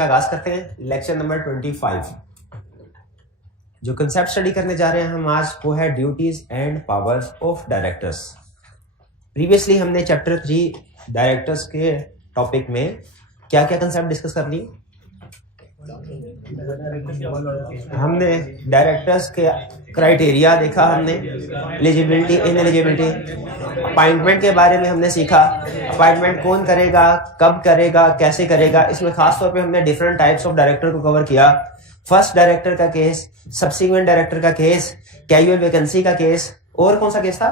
आगाज करते हैं लेक्चर नंबर 25। जो कंसेप्ट स्टडी करने जा रहे हैं हम आज वो है duties and powers of directors. Previously हमने चैप्टर 3 डायरेक्टर्स के टॉपिक में क्या क्या कंसेप्ट डिस्कस कर लिए। हमने डायरेक्टर्स के क्राइटेरिया देखा, हमने एलिजिबिलिटी, इनएलिजिबिलिटी, अपॉइंटमेंट के बारे में हमने सीखा। अपॉइंटमेंट कौन करेगा, कब करेगा, कैसे करेगा। इसमें खास तौर पे हमने डिफरेंट टाइप्स ऑफ डायरेक्टर को कवर किया। फर्स्ट डायरेक्टर का केस, सब्सिक्वेंट डायरेक्टर का केस, कैजुअल वैकेंसी का केस, और कौन सा केस था,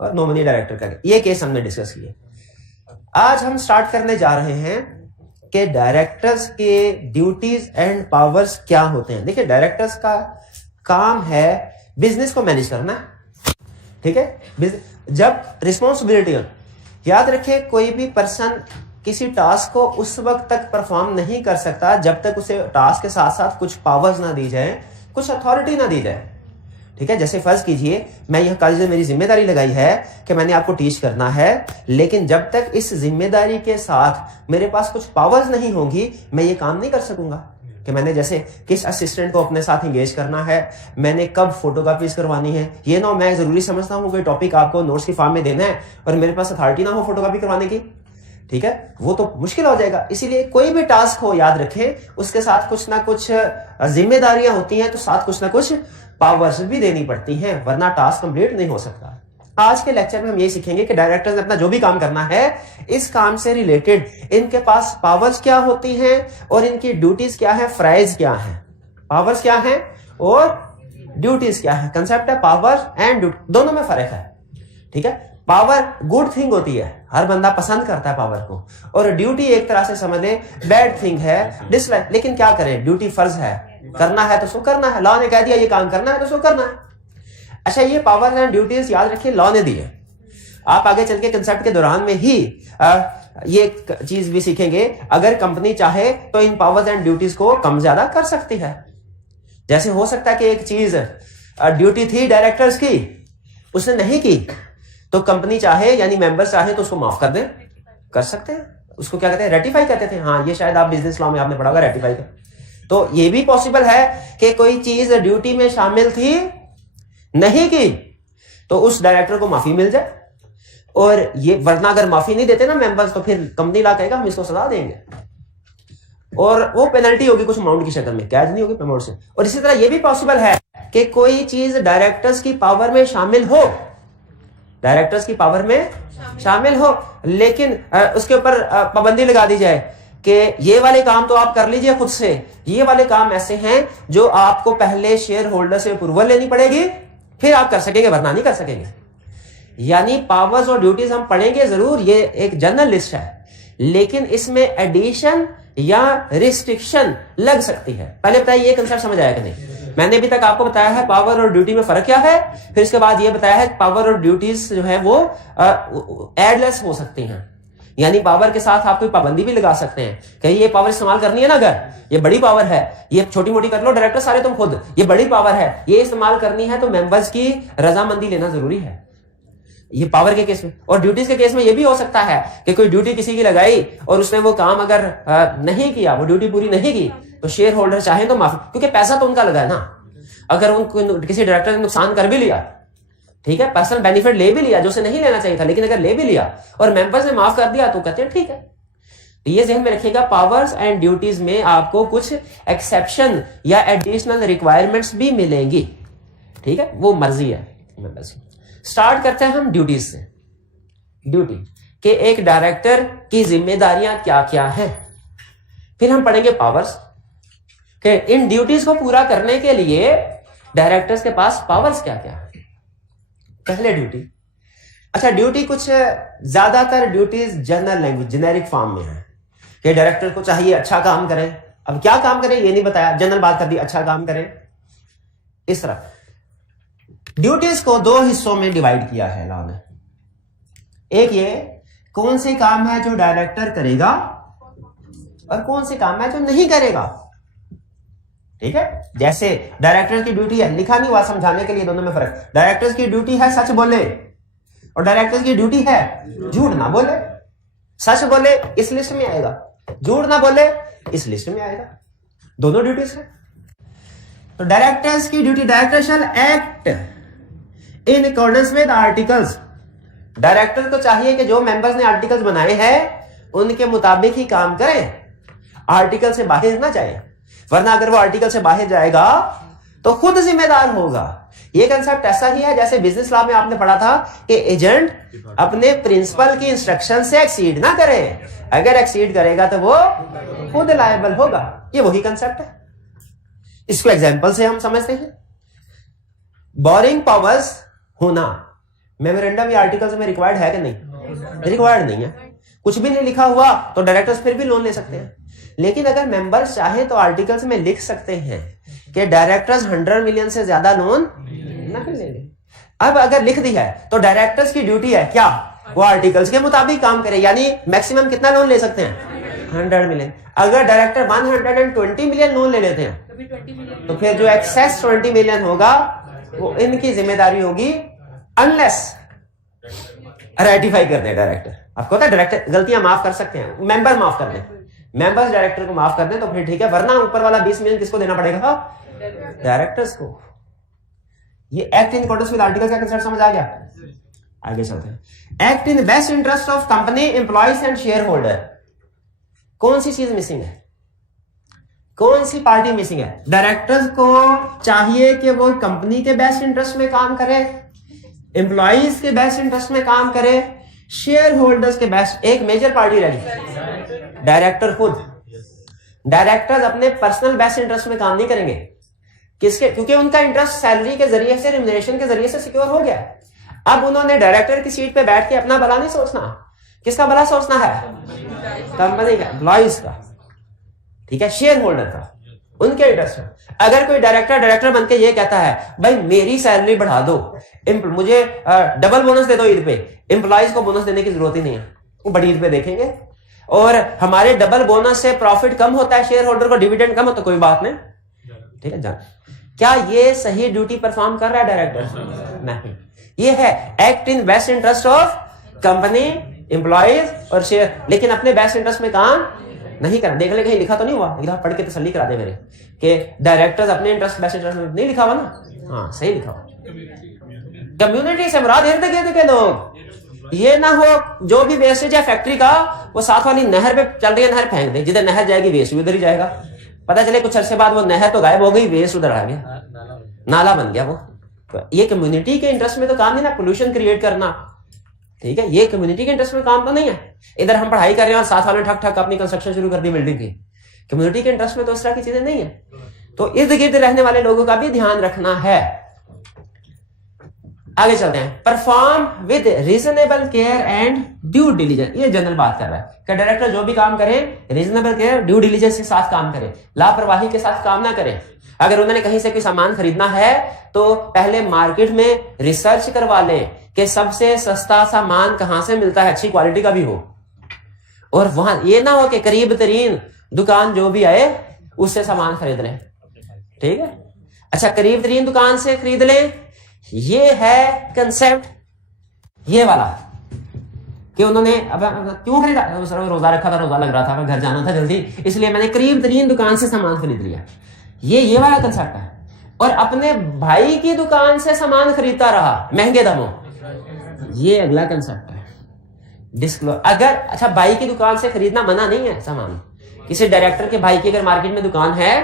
और नॉमिनी डायरेक्टर का केस। ये केस हमने डिस्कस किए। आज हम स्टार्ट करने जा रहे हैं कि डायरेक्टर्स के ड्यूटीज एंड पावर्स क्या होते हैं। देखिए, डायरेक्टर्स का काम है बिजनेस को मैनेज करना, ठीक है। जब रिस्पॉन्सिबिलिटी, याद रखे, कोई भी पर्सन किसी टास्क को उस वक्त तक परफॉर्म नहीं कर सकता जब तक उसे टास्क के साथ साथ कुछ पावर्स ना दी जाए, कुछ अथॉरिटी ना दी जाए, ठीक है। जैसे फर्ज कीजिए मैं यह कॉलेज में मेरी जिम्मेदारी लगाई है कि मैंने आपको टीच करना है, लेकिन जब तक इस जिम्मेदारी के साथ मेरे पास कुछ पावर्स नहीं होंगी मैं ये काम नहीं कर सकूंगा। कि मैंने जैसे किस असिस्टेंट को अपने साथ एंगेज करना है, मैंने कब फोटोकॉपीज करवानी है। ये ना मैं जरूरी समझता हूँ कोई टॉपिक आपको नोट्स की फॉर्म में देना है और मेरे पास अथॉरिटी ना हो फोटोकॉपी करवाने की, ठीक है, वो तो मुश्किल हो जाएगा। इसीलिए कोई भी टास्क हो, याद रखें, उसके साथ कुछ ना कुछ जिम्मेदारियां होती हैं, तो साथ कुछ ना कुछ पावर्स भी देनी पड़ती हैं, वरना टास्क कंप्लीट नहीं हो सकता। आज के लेक्चर में हम ये सीखेंगे कि डायरेक्टर्स ने अपना जो भी काम करना है, इस काम से रिलेटेड इनके पास पावर्स क्या होती हैं और इनकी ड्यूटीज क्या है, फ्राइज क्या है। पावर्स क्या है और ड्यूटीज क्या है। कंसेप्ट है पावर एंड ड्यूटी, दोनों में फर्क है, ठीक है। पावर गुड थिंग होती है, हर बंदा पसंद करता है पावर को, और ड्यूटी एक तरह से समझ ले बैड थिंग है, डिसलाइक। लेकिन क्या करें, ड्यूटी फर्ज है, करना है तो सो करना है। लॉ ने कह दिया ये काम करना है तो सो करना है। अच्छा, ये पावर एंड ड्यूटीज याद रखिए लॉ ने दी है। आप आगे चल के कंसेप्ट के दौरान में ही ये चीज भी सीखेंगे, अगर कंपनी चाहे तो इन पावर्स एंड ड्यूटीज को कम ज्यादा कर सकती है। जैसे हो सकता है कि एक चीज ड्यूटी थी डायरेक्टर्स की, उसने नहीं की, तो कंपनी चाहे यानी मेंबर चाहे तो उसको माफ कर दे, कर सकते हैं। उसको क्या कहते हैं, रेटिफाई कहते थे। हाँ, ये शायद आप बिजनेस लॉ में आपने पढ़ा होगा, रेटिफाई का। तो ये भी पॉसिबल है कि कोई चीज ड्यूटी में शामिल थी, नहीं की, तो उस डायरेक्टर को माफी मिल जाए। और ये वरना अगर माफी नहीं देते ना मेंबर्स, तो फिर कंपनी ला कहेगा हम इसको सजा देंगे, और वो पेनल्टी होगी कुछ अमाउंट की शक्ल में, कैद नहीं होगी, प्रमोट से। और इसी तरह ये भी पॉसिबल है कि कोई चीज डायरेक्टर्स की पावर में शामिल हो, डायरेक्टर्स की पावर में शामिल हो, लेकिन उसके ऊपर पाबंदी लगा दी जाए कि ये वाले काम तो आप कर लीजिए खुद से, ये वाले काम ऐसे हैं जो आपको पहले शेयर होल्डर से अप्रूवल लेनी पड़ेगी, फिर आप कर सकेंगे, वरना नहीं कर सकेंगे। यानी पावर्स और ड्यूटीज हम पढ़ेंगे जरूर, ये एक जनरल लिस्ट है, लेकिन इसमें एडिशन या रिस्ट्रिक्शन लग सकती है। पहले बताइए ये कंसेप्ट समझ आया कि नहीं। मैंने अभी तक आपको बताया है पावर और ड्यूटी में फर्क क्या है, फिर इसके बाद ये बताया है पावर और ड्यूटीज जो है वो एडलेस हो सकती हैं, यानी पावर के साथ आप कोई पाबंदी भी लगा सकते हैं कि ये पावर इस्तेमाल करनी है ना, अगर ये बड़ी पावर है, ये छोटी मोटी कर लो डायरेक्टर सारे तुम खुद, ये बड़ी पावर है, ये इस्तेमाल करनी है तो मेंबर्स की रजामंदी लेना जरूरी है, ये पावर के केस में। और ड्यूटीज के केस में ये भी हो सकता है कि कोई ड्यूटी किसी की लगाई और उसने वो काम अगर नहीं किया, वो ड्यूटी पूरी नहीं की, तो शेयर होल्डर चाहे तो माफी, क्योंकि पैसा तो उनका लगा है ना। अगर उनको किसी डायरेक्टर ने नुकसान कर भी लिया, ठीक है, पर्सनल बेनिफिट ले भी लिया जो उसे नहीं लेना चाहिए था, लेकिन अगर ले भी लिया और मेंबर्स ने माफ कर दिया तो कहते हैं ठीक है। तो ये ध्यान में रखिएगा, पावर्स एंड ड्यूटीज में आपको कुछ एक्सेप्शन या एडिशनल रिक्वायरमेंट्स भी मिलेंगी, ठीक है, वो मर्जी है मेंबर्स की। स्टार्ट करते हैं हम ड्यूटीज से। ड्यूटी के एक डायरेक्टर की जिम्मेदारियां क्या क्या हैं, फिर हम पढ़ेंगे पावर्स के इन ड्यूटीज को पूरा करने के लिए डायरेक्टर्स के पास पावर्स क्या क्या है। पहले ड्यूटी, अच्छा ड्यूटी कुछ ज्यादातर duties general language generic form में है कि डायरेक्टर को चाहिए अच्छा काम करें। अब क्या काम करें ये नहीं बताया, जनरल बात कर दी, अच्छा काम करें। इस तरह ड्यूटीज को दो हिस्सों में डिवाइड किया है लॉ ने। एक ये कौन से काम है जो डायरेक्टर करेगा और कौन से काम है जो नहीं करेगा, ठीक है। जैसे डायरेक्टर की ड्यूटी है, लिखा नहीं हुआ समझाने के लिए, दोनों में फर्क। डायरेक्टर्स की ड्यूटी है सच बोले और डायरेक्टर्स की ड्यूटी है झूठ ना बोले। सच बोले इस लिस्ट में आएगा, झूठ ना बोले इस लिस्ट में आएगा। दोनों ड्यूटीज है। तो डायरेक्टर्स की duty, director shall act in accordance with articles. Director को चाहिए कि जो मेंबर्स ने आर्टिकल्स बनाए हैं उनके मुताबिक ही काम करें, आर्टिकल से बाहर ना जाए, वरना अगर वो आर्टिकल से बाहर जाएगा तो खुद जिम्मेदार होगा। ये कंसेप्ट ऐसा ही है जैसे बिजनेस लॉ में आपने पढ़ा था कि एजेंट अपने प्रिंसिपल की इंस्ट्रक्शन से एक्सीड ना करे, अगर एक्सीड करेगा तो वो खुद लायबल होगा। ये वही कंसेप्ट है। इसको एग्जांपल से हम समझते हैं। बोरिंग पावर्स होना मेमोरेंडम या आर्टिकल्स में रिक्वायर्ड है कि नहीं? रिक्वायर्ड नहीं है। कुछ भी नहीं लिखा हुआ तो डायरेक्टर्स फिर भी लोन ले सकते हैं, लेकिन अगर मेंबर्स चाहे तो आर्टिकल्स में लिख सकते हैं कि डायरेक्टर्स 100 मिलियन से ज्यादा लोन नहीं लेंगे। अब अगर लिख दिया है तो डायरेक्टर्स की ड्यूटी है क्या? वो आर्टिकल्स के मुताबिक काम करे, यानी मैक्सिमम कितना लोन ले सकते हैं? 100 मिलियन। अगर डायरेक्टर 120 मिलियन लोन ले लेते हैं तो फिर जो एक्सेस 20 मिलियन होगा वो इनकी जिम्मेदारी होगी, अनलेस रेटिफाई कर दे डायरेक्टर। आपको पता है डायरेक्टर गलतियां माफ कर सकते हैं, मेंबर माफ कर दें, मेंबर्स डायरेक्टर को माफ कर दें तो फिर ठीक है, वरना ऊपर वाला 20 मिलियन किसको देना पड़ेगा? डायरेक्टर्स को। ये act in accordance with article का कंसेप्ट समझ आ गया? आगे चलते हैं। Act in best interest of company, employees and share holder. कौन सी चीज मिसिंग है? कौन सी पार्टी मिसिंग है? डायरेक्टर्स को चाहिए कि वो कंपनी के बेस्ट इंटरेस्ट में काम करे, एम्प्लॉइज के बेस्ट इंटरेस्ट में काम करे, शेयर होल्डर्स के बेस्ट। एक मेजर पार्टी रही डायरेक्टर खुद। डायरेक्टर्स अपने पर्सनल बेस्ट इंटरेस्ट में काम नहीं करेंगे। किसके? क्योंकि उनका इंटरेस्ट सैलरी के जरिए से, रिम्यूनरेशन के जरिए से सिक्योर हो गया। अब उन्होंने डायरेक्टर की सीट पे बैठ के अपना भला नहीं सोचना। किसका भला सोचना है? कंपनी का, एम्प्लॉइज का, ठीक है, शेयर होल्डर का, उनके इंटरेस्ट में। अगर कोई डायरेक्टर बन के ये कहता है भाई मेरी सैलरी बढ़ा दो, मुझे डबल बोनस दे दो ईद पे, एम्प्लॉइज को बोनस देने की जरूरत ही नहीं है, वो बड़ी ईद पे देखेंगे। और हमारे डबल बोनस से प्रॉफिट कम होता है, शेयर होल्डर को डिविडेंड कम होता है, कोई बात नहीं, ठीक है। जान क्या ये सही ड्यूटी परफॉर्म कर रहा है डायरेक्टर? नहीं। ये है act in best interest of company, employees और शेयर, लेकिन अपने बेस्ट इंटरेस्ट में काम नहीं करना। देख ले कहीं लिखा तो नहीं हुआ, एक पढ़ के तसल्ली करा दे मेरे कि डायरेक्टर्स अपने इंटरेस्ट बेस्ट इंटरेस्ट में नहीं लिखा हुआ ना? हाँ सही लिखा हुआ। कम्युनिटी से मुराद इर्द गिर्द के लोग। ये ना हो जो भी वेस्टेज है फैक्ट्री का वो साथ वाली नहर पे चल रही है, नहर फेंक दे, जिधर नहर जाएगी वेस्ट भी उधर ही जाएगा। पता चले कुछ अरसे बाद वो नहर तो गायब हो गई, वेस्ट उधर आ गया, नाला बन गया वो। तो ये कम्युनिटी के इंटरेस्ट में तो काम नहीं ना, पोल्यूशन क्रिएट करना, ठीक है, ये कम्युनिटी के इंटरेस्ट में काम तो नहीं है। इधर हम पढ़ाई कर रहे हैं और साथ वाले ठक ठक अपनी कंस्ट्रक्शन शुरू कर दी बिल्डिंग की। कम्युनिटी के इंटरेस्ट में तो इस तरह की चीजें नहीं है। तो इर्द गिर्द रहने वाले लोगों का भी ध्यान रखना है। आगे चलते हैं। Perform with reasonable care and due diligence. ये जनरल बात कर रहा है कि डायरेक्टर जो भी काम करे रीजनेबल केयर, ड्यू डिलीजेंस के साथ काम करे, लापरवाही के साथ काम ना करे। अगर उन्होंने कहीं से कोई सामान खरीदना है तो पहले मार्केट में रिसर्च करवा लें कि सबसे सस्ता सामान कहां से मिलता है, अच्छी क्वालिटी का भी हो। और वहां ये ना हो कि करीब तरीन दुकान जो भी आए उससे सामान खरीद लें, ठीक है। अच्छा, करीब तरीन दुकान से खरीद लें, ये है कंसेप्ट ये वाला कि उन्होंने अब क्यों खरीदा, रोजा रखा था, रोजा लग रहा था, घर जाना था जल्दी, इसलिए मैंने करीब तरीन दुकान से सामान खरीद लिया। ये वाला कंसेप्ट है। और अपने भाई की दुकान से सामान खरीदता रहा महंगे दामों, ये अगला कंसेप्ट है। डिस्क्लोज। अगर अच्छा भाई की दुकान से खरीदना मना नहीं है सामान, किसी डायरेक्टर के भाई की अगर मार्केट में दुकान है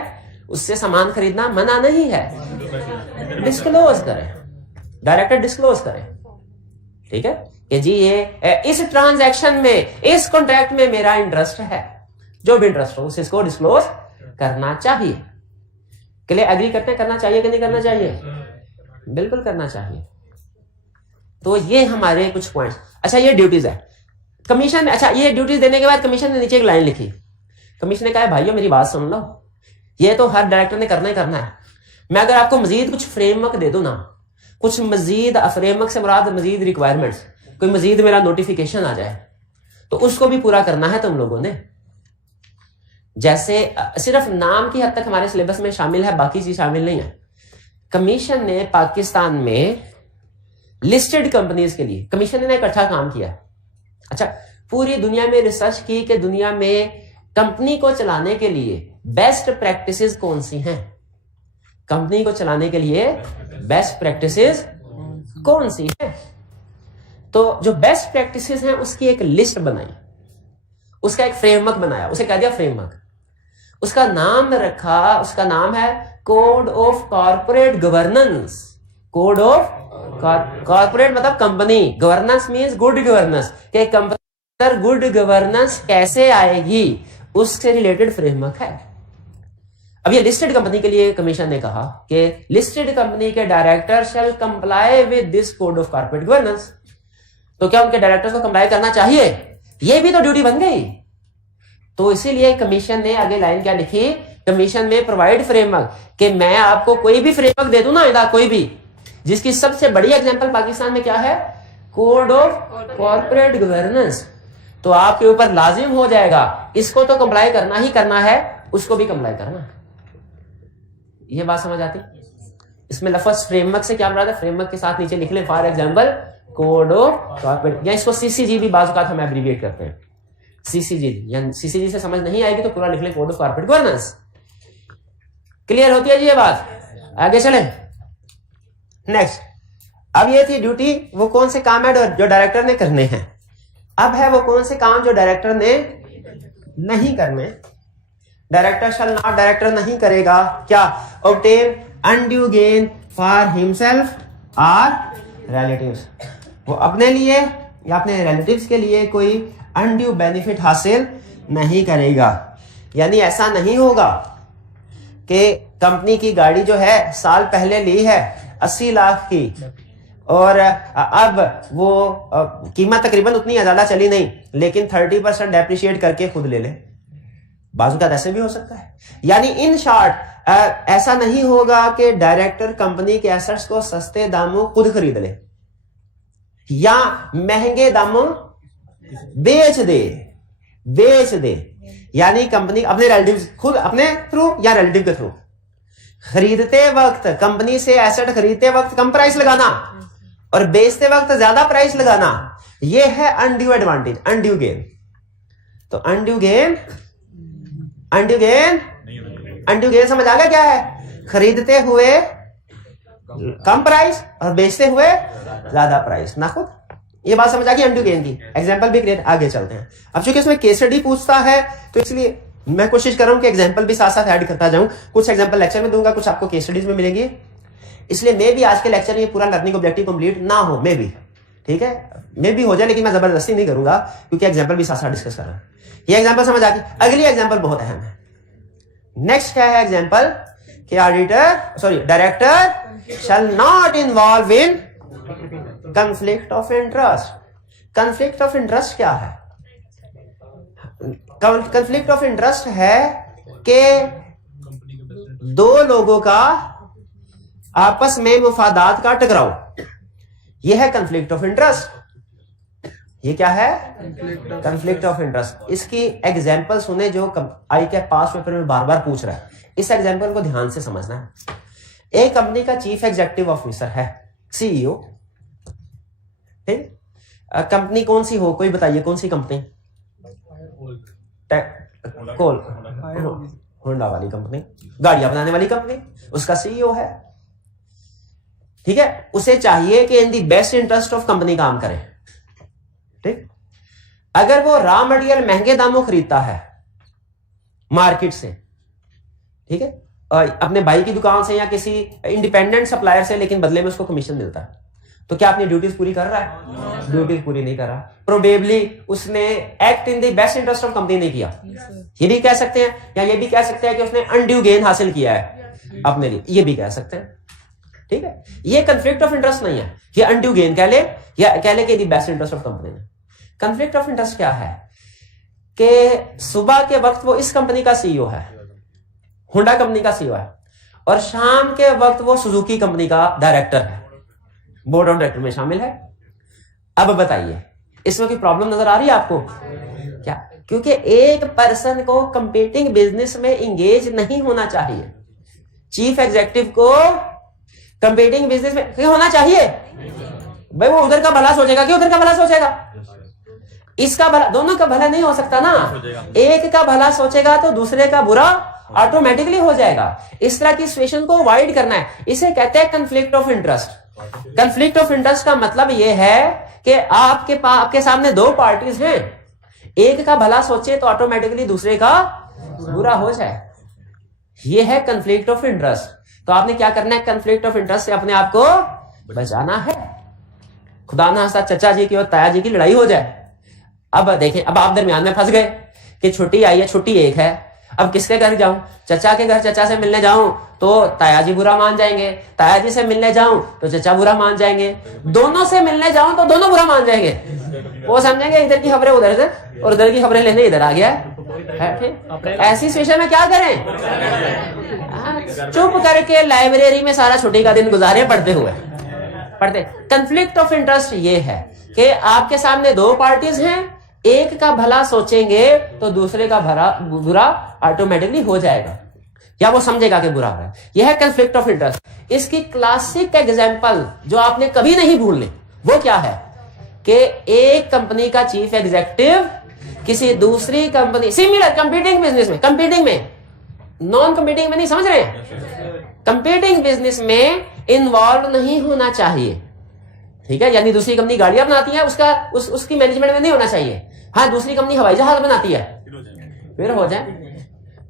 उससे सामान खरीदना मना नहीं है, डिस्क्लोज करें, डायरेक्टर डिस्क्लोज करें, ठीक है, कि जी ये इस ट्रांजैक्शन में, इस कॉन्ट्रैक्ट में मेरा इंटरेस्ट है, जो भी इंटरेस्ट हो उसको डिस्क्लोज करना चाहिए। के लिए एग्री करते हैं, करना चाहिए कि नहीं करना चाहिए? बिल्कुल करना चाहिए। तो ये हमारे कुछ पॉइंट्स। अच्छा, ये ड्यूटीज है कमीशन। अच्छा, ये ड्यूटीज देने के बाद कमीशन ने नीचे एक लाइन लिखी। कमीशन ने कहा भाइयों मेरी बात सुन लो, ये तो हर डायरेक्टर ने करना ही करना है। मैं अगर आपको मजीद कुछ फ्रेमवर्क दे दूं ना, कुछ मजीद फ्रेमवर्क से मुराद मजीद रिक्वायरमेंट्स, कोई मजीद मेरा नोटिफिकेशन आ जाए तो उसको भी पूरा करना है तुम लोगों ने। जैसे सिर्फ नाम की हद तक हमारे सिलेबस में शामिल है, बाकी चीज शामिल नहीं है। कमीशन ने पाकिस्तान में लिस्टेड कंपनीज के लिए कमीशन ने इकट्ठा काम किया। अच्छा, पूरी दुनिया में रिसर्च की कि दुनिया में कंपनी को चलाने के लिए बेस्ट प्रैक्टिसेस कौन सी हैं? कंपनी को चलाने के लिए बेस्ट प्रैक्टिसेस कौन सी है? तो जो बेस्ट प्रैक्टिसेस हैं उसकी एक लिस्ट बनाई, उसका एक फ्रेमवर्क बनाया, उसे कह दिया फ्रेमवर्क। उसका नाम रखा, उसका नाम है code of corporate governance. Code of corporate मतलब company, governance means good governance, कि कंपनी पर गुड गवर्नेंस कैसे आएगी, उससे रिलेटेड फ्रेमवर्क है। अब ये लिस्टेड कंपनी के लिए कमीशन ने कहा कि लिस्टेड कंपनी के director shall comply with this code of corporate governance. तो क्या उनके डायरेक्टर्स को कंप्लाई करना चाहिए? ये भी तो ड्यूटी बन गई। तो इसीलिए कमीशन ने आगे लाइन क्या लिखी, कमीशन में प्रोवाइड फ्रेमवर्क, कि मैं आपको कोई भी फ्रेमवर्क दे दूं ना, इधर कोई भी, जिसकी सबसे बड़ी एग्जांपल पाकिस्तान में क्या है, कोड ऑफ कॉर्पोरेट गवर्नेंस, तो आपके ऊपर लाजिम हो जाएगा इसको तो कंप्लाई करना ही करना है, उसको भी कंप्लाई करना है। ये बात समझ आती? इसमें लफ्ज फ्रेमवर्क से क्या मुराद है? फ्रेमवर्क के साथ नीचे लिख ले for example code of corporate, या इसको सीसीजी भी बाज़ औक़ात हम एब्रीविएट करते हैं, सीसीजी, या सीसीजी से समझ नहीं आएगी तो पूरा लिख ले code of corporate governance. Clear होती है जी ये बात? आगे चले नेक्स्ट। अब ये थी ड्यूटी, वो कौन से काम है जो डायरेक्टर ने करने हैं। अब है वो कौन से काम जो डायरेक्टर ने नहीं करने। डायरेक्टर शैल नॉट, डायरेक्टर नहीं करेगा क्या, obtain undue gain for himself और रिलेटिव्स, वो अपने लिए या अपने रिलेटिव्स के लिए कोई अनड्यू बेनिफिट हासिल नहीं करेगा। यानी ऐसा नहीं होगा कि कंपनी की गाड़ी जो है साल पहले ली है 80 लाख की, और अब वो कीमत तकरीबन उतनी ज्यादा चली नहीं, लेकिन 30% डेप्रिशिएट करके खुद ले ले। बाजू का ऐसे भी हो सकता है। यानी इन शॉर्ट ऐसा नहीं होगा कि डायरेक्टर कंपनी के एसेट्स को सस्ते दामों खुद खरीद ले या महंगे दामों बेच दे। यानी कंपनी अपने रिलेटिव, खुद अपने थ्रू या रिलेटिव के थ्रू खरीदते वक्त, कंपनी से एसेट खरीदते वक्त कम प्राइस लगाना और बेचते वक्त ज्यादा प्राइस लगाना, यह है अनड्यू एडवांटेज, अनड्यू गेन। तो अनड्यू गेन समझ आ गया क्या है? खरीदते हुए कम प्राइस और बेचते हुए ज्यादा प्राइस ना खुद। ये बात समझ आ गई अनड्यू गेन की। एग्जांपल भी क्लियर, आगे चलते हैं। अब चूंकि इसमें केस स्टडी पूछता है तो इसलिए मैं कोशिश कर रहा हूं कि एग्जांपल भी साथ साथ ऐड करता जाऊं। कुछ एग्जांपल लेक्चर में दूंगा, कुछ आपको केस स्टडीज में मिलेंगी। इसलिए मे भी आज के लेक्चर में पूरा लर्निंग ऑब्जेक्टिव कंप्लीट ना हो, मे भी, ठीक है, मे भी हो जाए, लेकिन मैं जबरदस्ती नहीं करूंगा क्योंकि एग्जांपल भी साथ साथ डिस्कस कर रहा हूं। ये एग्जांपल समझ आ गई। अगली एग्जांपल बहुत अहम है। नेक्स्ट क्या है एग्जांपल कि director shall not involve in conflict of interest. Conflict of interest क्या है? कंफ्लिक्ट ऑफ इंटरेस्ट है कि दो लोगों का आपस में मुफादात का टकराव, यह है कंफ्लिक्ट ऑफ इंटरेस्ट। ये क्या है? Conflict of interest. इसकी एग्जांपल सुने जो आई के पास पेपर में बार बार पूछ रहा है। इस एग्जांपल को ध्यान से समझना है। एक कंपनी का चीफ एग्जीक्यूटिव ऑफिसर है, सीईओ, ठीक। कंपनी कौन सी हो, कोई बताइए कौन सी कंपनी? कोल, होंडा वाली कंपनी, गाड़ियां बनाने वाली कंपनी, उसका सीईओ है, ठीक है। उसे चाहिए कि in the best interest of company काम करे, ठीक। अगर वो रॉ मटेरियल महंगे दामों खरीदता है मार्केट से, ठीक है, अपने भाई की दुकान से या किसी इंडिपेंडेंट सप्लायर से, लेकिन बदले में उसको कमीशन मिलता है, तो क्या अपनी ड्यूटीज पूरी कर रहा है? ड्यूटीज पूरी नहीं कर रहा। प्रोबेबली उसने act in the best interest of company नहीं किया, ये भी कह सकते हैं, या ये भी कह सकते हैं कि उसने अनड्यू गेन हासिल किया है अपने लिए, ये भी कह सकते हैं, ठीक है। ये कंफ्लिक्ट ऑफ इंटरेस्ट नहीं है, ये अनड्यू गेन कह ले या कह ले कि बेस्ट इंटरेस्ट ऑफ कंपनी में। कंफ्लिक्ट ऑफ इंटरेस्ट क्या है कि सुबह के वक्त वो इस कंपनी का सीईओ है, होंडा कंपनी का सीईओ है, और शाम के वक्त वो सुजुकी कंपनी का डायरेक्टर है, बोर्ड ऑफ डायरेक्टर में शामिल है। अब बताइए इसमें कोई प्रॉब्लम नजर आ रही है आपको क्या? क्योंकि एक पर्सन को कंपीटिंग बिजनेस में इंगेज नहीं होना चाहिए। चीफ एग्जीक्यूटिव को कंपीटिंग बिजनेस में क्यों होना चाहिए? भाई वो उधर का भला सोचेगा कि उधर का भला सोचेगा? इसका भला, दोनों का भला नहीं हो सकता ना, एक का भला सोचेगा तो दूसरे का बुरा ऑटोमेटिकली हो जाएगा। इस तरह की सिचुएशन को अवॉइड करना है, इसे कहते हैं conflict of interest. Conflict of interest का मतलब यह है कि आपके सामने दो पार्टीज हैं, एक का भला सोचे तो ऑटोमेटिकली दूसरे का बुरा हो जाए, यह है कन्फ्लिक्ट ऑफ इंटरेस्ट। तो आपने क्या करना है, कन्फ्लिक्ट ऑफ इंटरेस्ट से अपने आप को बचाना है। खुदा ना खास्ता चचा जी की और ताया जी की लड़ाई हो जाए, अब देखें, अब आप दरमियान में फंस गए कि छुट्टी आई है, छुट्टी एक है, अब किसके घर जाऊं, चचा के घर चचा से मिलने जाऊं तो ताया जी बुरा मान जाएंगे, ताया जी से मिलने जाऊं तो चचा बुरा मान जाएंगे, दोनों से मिलने जाऊं तो दोनों बुरा मान जाएंगे, वो समझेंगे इधर की खबरें उधर से और उधर की खबरें लेने इधर आ गया है। ऐसी सिचुएशन में क्या करें, चुप करके लाइब्रेरी में सारा छुट्टी का दिन गुजारे पढ़ते। कंफ्लिक्ट ऑफ इंटरेस्ट ये है कि आपके सामने दो पार्टीज हैं, एक का भला सोचेंगे तो दूसरे का बुरा ऑटोमेटिकली हो जाएगा, या वो समझेगा कि बुरा है। यह है कंफ्लिक्ट ऑफ इंटरेस्ट। इसकी क्लासिक एग्जांपल जो आपने कभी नहीं भूलनी वो क्या है कि एक कंपनी का चीफ एग्जीक्यूटिव किसी दूसरी कंपनी, सिमिलर कंपीटिंग बिजनेस में, कंपीटिंग में, नॉन कंपीटिंग में नहीं, समझ रहे हैं, कंपीटिंग बिजनेस में इन्वॉल्व नहीं होना चाहिए, ठीक है। यानी दूसरी कंपनी गाड़ियां बनाती है, उसकी मैनेजमेंट में नहीं होना चाहिए। हाँ, दूसरी कंपनी हवाई जहाज बनाती है, फिर हो जाए।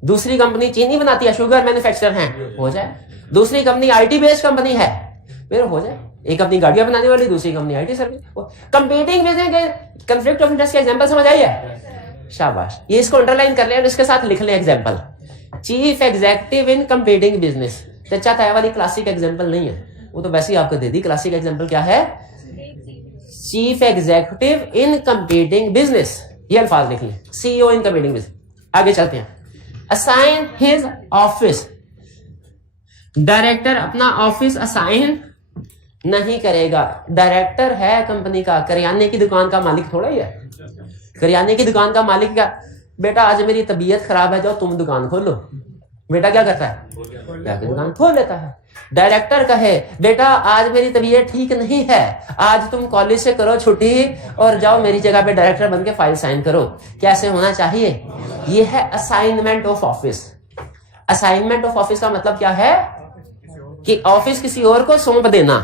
दूसरी कंपनी चीनी बनाती है, शुगर मैन्युफैक्चरर है, हो जाए। दूसरी कंपनी आईटी बेस्ड कंपनी है, फिर हो जाए। एक कंपनी गाड़ियां बनाने वाली, दूसरी company IT service. Competing business के कंफ्लिक्ट ऑफ इंटरेस्ट के एग्जांपल समझ आई है, शाबाश। ये इसको अंडरलाइन कर ले और इसके साथ लिख ले एग्जांपल, चीफ एग्जीक्यूटिव इन कंपीटिंग बिजनेस। चचा ताया वाली क्लासिक एग्जांपल नहीं है, वो तो वैसे ही आपको दे दी। क्लासिक एग्जांपल क्या है, चीफ एग्जीक्यूटिव इन कंपीटिंग बिजनेस, ये अल्फाज लिख लें, सीईओ इन कंपीटिंग बिजनेस। आगे चलते हैं। असाइन हिज ऑफिस, डायरेक्टर अपना ऑफिस असाइन नहीं करेगा। डायरेक्टर है कंपनी का, करियाने की दुकान का मालिक थोड़ा ही है। करियाने की दुकान का मालिक क्या, बेटा आज मेरी तबीयत खराब है, जाओ तुम दुकान खोलो। बेटा क्या करता है, जाके दुकान खोल लेता है। डायरेक्टर कहे बेटा आज मेरी तबीयत ठीक नहीं है, आज तुम कॉलेज से करो छुट्टी और जाओ मेरी जगह पे डायरेक्टर बन के फाइल साइन करो। कैसे होना चाहिए, ये है assignment of office. Assignment of office का मतलब क्या है कि ऑफिस किसी और को सौंप देना।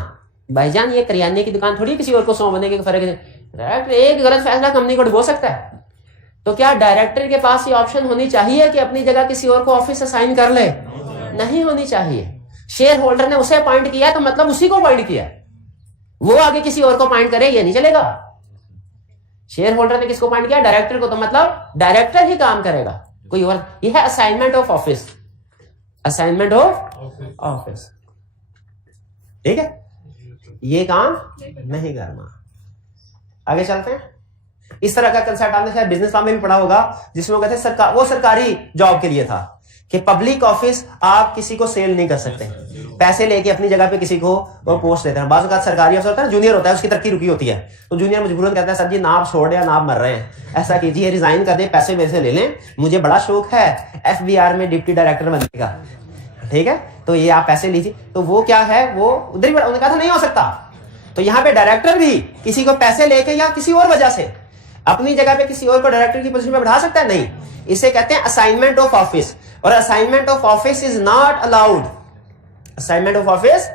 भाईजान ये करियाने की दुकान थोड़ी किसी और को सौंपने के फर्क है। डायरेक्टर एक गलत फैसला कंपनी को डुबो सकता है, तो क्या डायरेक्टर के पास ये ऑप्शन होनी चाहिए कि अपनी जगह किसी और को ऑफिस असाइन कर ले? नहीं होनी चाहिए। शेयर होल्डर ने उसे अपॉइंट किया तो मतलब उसी को अपॉइंट किया, वो आगे किसी और को अपॉइंट करे ये नहीं चलेगा। शेयर होल्डर ने किसको अपॉइंट किया, डायरेक्टर को, तो मतलब डायरेक्टर ही काम करेगा, कोई और। यह है assignment of office, assignment of office, ठीक है। ये काम नहीं करना। आगे चलते हैं। इस तरह का कंसेप्ट आपने शायद बिजनेस लॉ में भी पढ़ा होगा, जिसमें कहते हैं सरकार, वो सरकारी जॉब के लिए था कि पब्लिक ऑफिस आप किसी को सेल नहीं कर सकते, पैसे लेके अपनी जगह पे किसी को वो पोस्ट देते हैं। बाज़ औक़ात सरकारी अफसर होता है, जूनियर होता है, उसकी तरक्की रुकी होती है, तो जूनियर मजबूरन कहता है सर जी ना आप छोड़ दें, ना आप मर रहे हैं, ऐसा कीजिए रिजाइन कर दें, पैसे मेरे से ले लें, मुझे बड़ा शौक है FBR में डिप्टी डायरेक्टर बनने का, ठीक है, तो ये आप पैसे लीजिए। तो वो क्या है, वो उधर ही उन्होंने कहा था नहीं हो सकता। तो यहाँ पे डायरेक्टर भी किसी को पैसे लेके या किसी और वजह से अपनी जगह पे किसी और को डायरेक्टर की पोजीशन में बैठा सकता है? नहीं। इसे कहते हैं असाइनमेंट ऑफ ऑफिस, और assignment of office is not allowed. Assignment of office,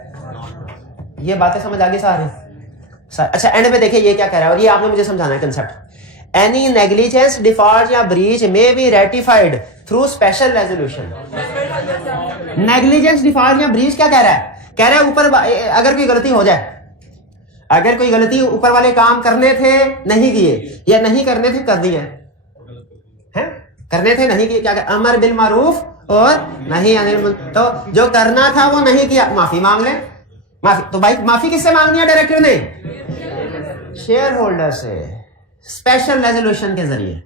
ये बातें समझ आ गई सारे? अच्छा, एंड में देखिए ये क्या कह रहा है, और ये आपने मुझे समझाना है कंसेप्ट। एनी नेग्लिजेंस, डिफॉल्ट या breach may be ratified through special resolution. Negligence, default या ब्रीच क्या कह रहा है? कह रहा है ऊपर अगर कोई गलती हो जाए, अगर कोई गलती ऊपर वाले काम करने थे नहीं किए, या नहीं करने थे कर दिए हैं, करने थे नहीं किए, क्या अमर बिल मारूफ और नहीं अनिल, तो जो करना था वो नहीं किया, माफी मांग ले। माफी तो भाई माफी किससे मांगनी है डायरेक्टर ने? शेयर होल्डर से, स्पेशल रेजोल्यूशन के जरिए।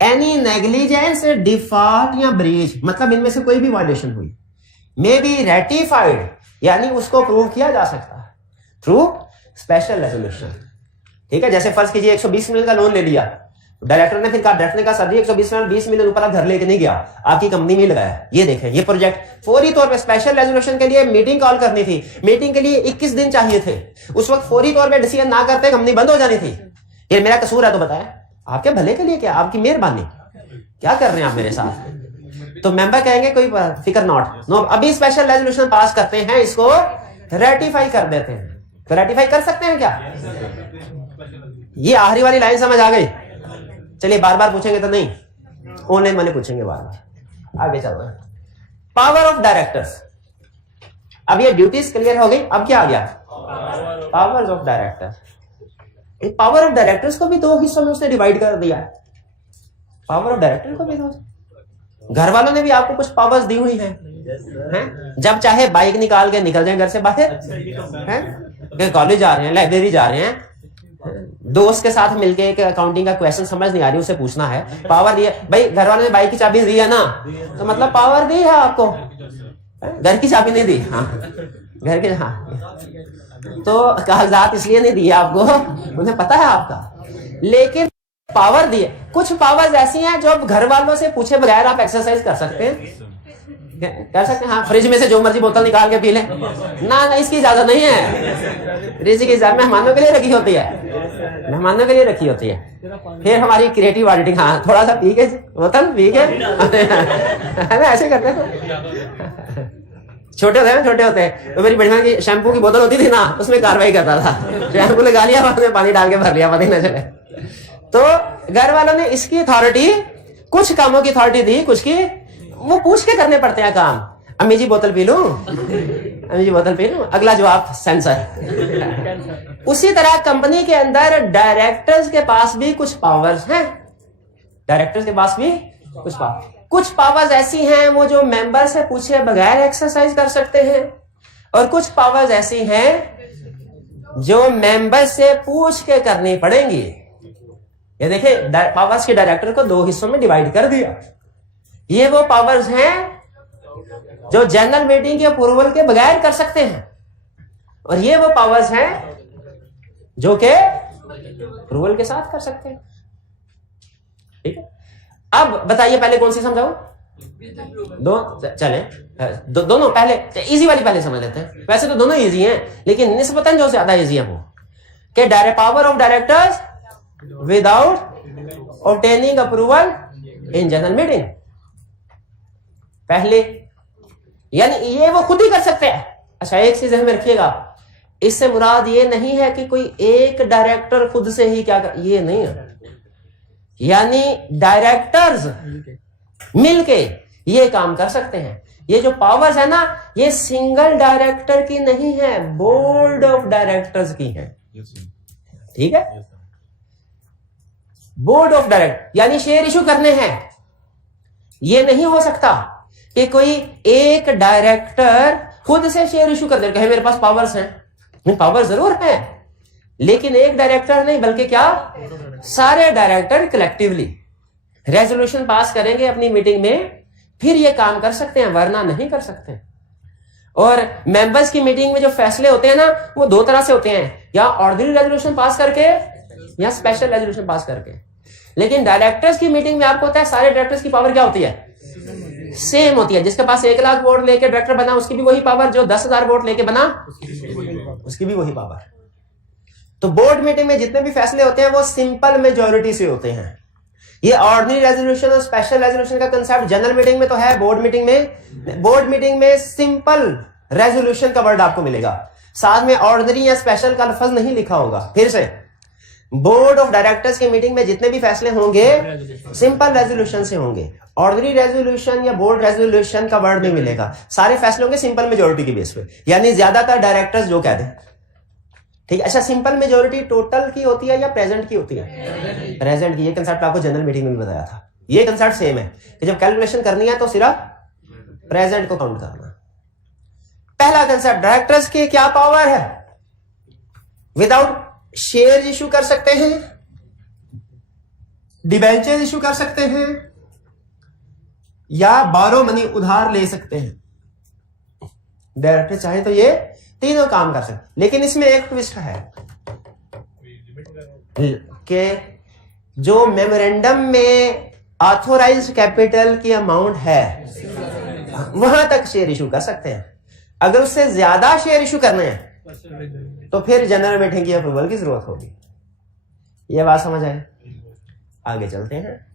एनी नेग्लिजेंस, डिफॉल्ट या ब्रीच, मतलब इनमें से कोई भी वायलेशन हुई, मे बी रेटिफाइड, यानी उसको प्रूव किया जा सकता है थ्रू स्पेशल रेजोल्यूशन, ठीक है। जैसे फर्ज कीजिए 120 मिलियन का लोन ले लिया, डायरेक्टर ने फिर कहा, डायरेक्टर ने कहा सर जी 120 मिलियन ऊपर आप घर लेके नहीं गया, आपकी कंपनी में लगाया, ये देखें ये प्रोजेक्ट। फौरी तौर पे स्पेशल रेजोल्यूशन के लिए मीटिंग कॉल करनी थी, मीटिंग के लिए 21 दिन चाहिए थे, उस वक्त फौरी तौर पे डिसीजन ना करते कंपनी बंद हो जानी थी। ये मेरा कसूर है तो बताएं, आपके भले के लिए क्या, आपकी मेहरबानी, क्या कर रहे हैं आप मेरे साथ। तो मेंबर कहेंगे कोई फिक्र नॉट, नो, अभी स्पेशल रेजोल्यूशन पास करते हैं, इसको रेटिफाई कर देते हैं। तो रेटिफाई कर सकते हैं क्या? ये आखिरी वाली लाइन समझ आ गई? चलिए बार बार पूछेंगे तो नहीं, ऑनलाइन मैंने पूछेंगे बार बार। आगे चल रहे हैं, पावर ऑफ डायरेक्टर्स। अब ये ड्यूटीज क्लियर हो गई, अब क्या आ गया? Powers of director. Power of directors को भी दो हिस्सों में उसने डिवाइड कर दिया है। पावर ऑफ डायरेक्टर को भी दो, घर वालों ने भी आपको कुछ पावर्स दी हुई हैं, हैं? जब चाहे बाइक निकाल के निकल जाए घर से बाहर, हैं? कॉलेज जा रहे हैं, लाइब्रेरी जा रहे हैं, दोस्त के साथ मिलके एक अकाउंटिंग का क्वेश्चन समझ नहीं आ रही, उसे पूछना है, पावर दी है भाई, घर वालों ने बाइक की चाबी दी है ना, तो मतलब पावर दी है आपको, घर की चाबी नहीं दी। हाँ, घर के, हाँ, तो कागजात इसलिए नहीं दिए आपको, उन्हें पता है आपका, लेकिन पावर दी है। कुछ पावर्स ऐसी हैं जो घर वालों से पूछे बगैर आप एक्सरसाइज कर सकते हैं, कर सकते हैं। हाँ, फ्रिज में से जो मर्जी बोतल निकाल के पी लें, ना इसकी इजाजत नहीं है। फ्रिज की इजाजत मेहमानों के लिए रखी होती है, मेहमानों के लिए रखी होती है। फिर हमारी क्रिएटिव ऑडिटिंग, हाँ थोड़ा सा पी के बोतल पी के है ना, ऐसे करते हैं। छोटे होते हैं तो मेरी बढ़िया की शैम्पू की बोतल होती थी ना, उसमें कार्रवाई करता था, शैम्पू लगा लिया, बाद में पानी डाल के भर लिया, पता ही ना चले। तो घर वालों ने इसकी अथॉरिटी, कुछ कामों की अथॉरिटी दी, कुछ की वो पूछ के करने पड़ते हैं काम। अम्मी जी बोतल पी लूं, अम्मी जी बोतल पी लूं, अगला जवाब सेंसर। उसी तरह कंपनी के अंदर डायरेक्टर्स के पास भी कुछ पावर्स हैं, डायरेक्टर्स के पास भी कुछ पावर्स ऐसी हैं वो जो मेंबर से पूछे बगैर एक्सरसाइज कर सकते हैं, और कुछ पावर्स ऐसी हैं जो मेंबर से पूछ के करनी पड़ेंगी। ये देखिए, पावर्स के डायरेक्टर को दो हिस्सों में डिवाइड कर दिया। ये वो पावर्स हैं जो जनरल मीटिंग के अप्रूवल के बगैर कर सकते हैं, और ये वो पावर्स हैं जो के अप्रूवल के साथ कर सकते हैं। ठीक है, अब बताइए पहले कौन सी समझाऊं? दोनों पहले, इजी वाली पहले समझ लेते हैं। वैसे तो दोनों इजी हैं, लेकिन निस्बतन जो ज्यादा इजी है वो कि power of directors without obtaining approval in general meeting. पहले यानी ये वो खुद ही कर सकते हैं। अच्छा, एक चीज ध्यान में रखिएगा, इससे मुराद ये नहीं है कि कोई एक डायरेक्टर खुद से ही क्या कर, ये नहीं है। यानी डायरेक्टर्स मिलके ये काम कर सकते हैं। ये जो पावर्स है ना, ये सिंगल डायरेक्टर की नहीं है, बोर्ड ऑफ डायरेक्टर्स की है। ठीक है, बोर्ड ऑफ डायरेक्टर यानी शेयर इशू करने हैं। ये नहीं हो सकता कि कोई एक डायरेक्टर खुद से शेयर इशू कर दे, कहे मेरे पास पावर्स हैं। पावर जरूर है, लेकिन एक डायरेक्टर नहीं, बल्कि क्या, सारे डायरेक्टर कलेक्टिवली रेजोल्यूशन पास करेंगे अपनी मीटिंग में, फिर ये काम कर सकते हैं, वरना नहीं कर सकते। और मेंबर्स की मीटिंग में जो फैसले होते हैं ना, वो दो तरह से होते हैं, या ऑर्डिनरी रेजोल्यूशन पास करके या स्पेशल रेजोल्यूशन पास करके। लेकिन डायरेक्टर्स की मीटिंग में आपको पता है सारे डायरेक्टर्स की पावर क्या होती है? सेम होती है। जिसके पास 1 लाख वोट लेके डायरेक्टर बना, उसकी भी वही पावर, जो 10,000 वोट लेके बना उसकी भी वही पावर। तो बोर्ड मीटिंग में जितने भी फैसले होते हैं वो सिंपल मेजॉरिटी से होते हैं। ये ऑर्डिनरी रेजोल्यूशन और स्पेशल रेजोल्यूशन का कंसेप्ट जनरल मीटिंग में तो है, बोर्ड मीटिंग में सिंपल रेजोल्यूशन का वर्ड आपको मिलेगा, साथ में ऑर्डिनरी या स्पेशल का लफ्ज नहीं लिखा होगा। फिर से, बोर्ड ऑफ डायरेक्टर्स की मीटिंग में जितने भी फैसले होंगे सिंपल रेजोल्यूशन से होंगे, ऑर्डिनरी रेजोल्यूशन या बोर्ड रेजोल्यूशन का वर्ड नहीं मिलेगा। सारे फैसले होंगे सिंपल मेजोरिटी की बेस पे, यानी ज्यादातर डायरेक्टर्स जो कह दें। ठीक है, अच्छा, सिंपल मेजोरिटी टोटल की होती है या प्रेजेंट की होती है? प्रेजेंट की। ये कंसेप्ट आपको जनरल मीटिंग में भी बताया था। ये कंसेप्ट सेम है कि जब कैलकुलेशन करनी है तो सिर्फ प्रेजेंट को काउंट करना। पहला कंसेप्ट, डायरेक्टर्स की क्या पावर है? विदाउट शेयर इशू कर सकते हैं, डिबेंचर इशू कर सकते हैं, या बारो मनी उधार ले सकते हैं। डायरेक्टर चाहे तो ये तीनों काम कर सकते, लेकिन इसमें एक ट्विस्ट है कि जो मेमोरेंडम में ऑथोराइज्ड कैपिटल की अमाउंट है वहां तक शेयर इशू कर सकते हैं। अगर उससे ज्यादा शेयर इशू करने हैं तो फिर जनरल मीटिंग की अप्रूवल की जरूरत होगी। ये बात समझ आई? आगे चलते हैं।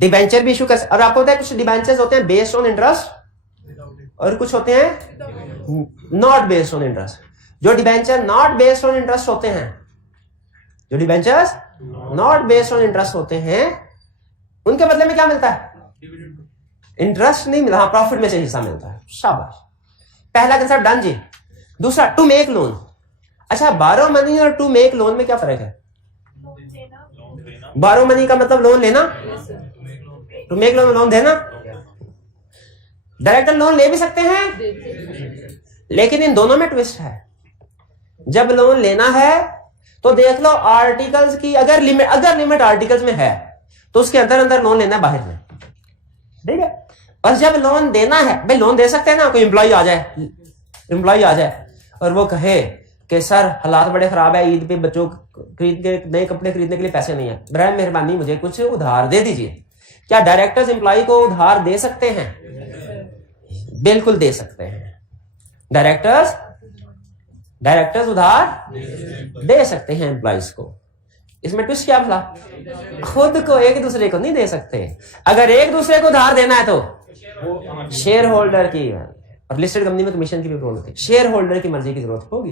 डिबेंचर भी इशू कर, और आपको पता है कुछ डिबेंचर्स होते हैं बेस्ड ऑन इंटरेस्ट और कुछ होते हैं नॉट बेस्ड ऑन इंटरेस्ट। जो debenture not based on interest होते हैं, जो debentures not based on interest होते हैं, उनके बदले में क्या मिलता है? इंटरेस्ट नहीं मिला, हाँ प्रॉफिट में से हिस्सा मिलता है। शाबाश, पहला कंसेप्ट डन जी। दूसरा टू मेक लोन। अच्छा, बारो मनी और टू मेक लोन में क्या फर्क है? बारो मनी का मतलब लोन लेना, टू मेक लोन देना। डायरेक्टर लोन ले भी सकते हैं, लेकिन इन दोनों में ट्विस्ट है। जब लोन लेना है तो देख लो आर्टिकल्स की, अगर लिमिट आर्टिकल्स में है तो उसके अंदर अंदर लोन लेना है, बाहर में, ठीक है। और जब लोन देना है, भाई लोन दे सकते हैं ना, कोई एम्प्लॉय आ जाए और वो कहे कि सर हालात बड़े खराब है, ईद पे बच्चों खरीद के नए कपड़े खरीदने के लिए पैसे नहीं है, बराए मेहरबानी मुझे कुछ उधार दे दीजिए। क्या डायरेक्टर्स एम्प्लॉय को उधार दे सकते हैं? बिल्कुल दे सकते हैं। डायरेक्टर्स उधार दे सकते हैं एम्प्लॉयज को। इसमें ट्विस्ट क्या भला? खुद को एक दूसरे को नहीं दे सकते। अगर एक दूसरे को उधार देना है तो शेयर होल्डर की, और लिस्टेड कंपनी में कमीशन की भी जरूरत होती है, शेयर होल्डर की मर्जी की जरूरत होगी।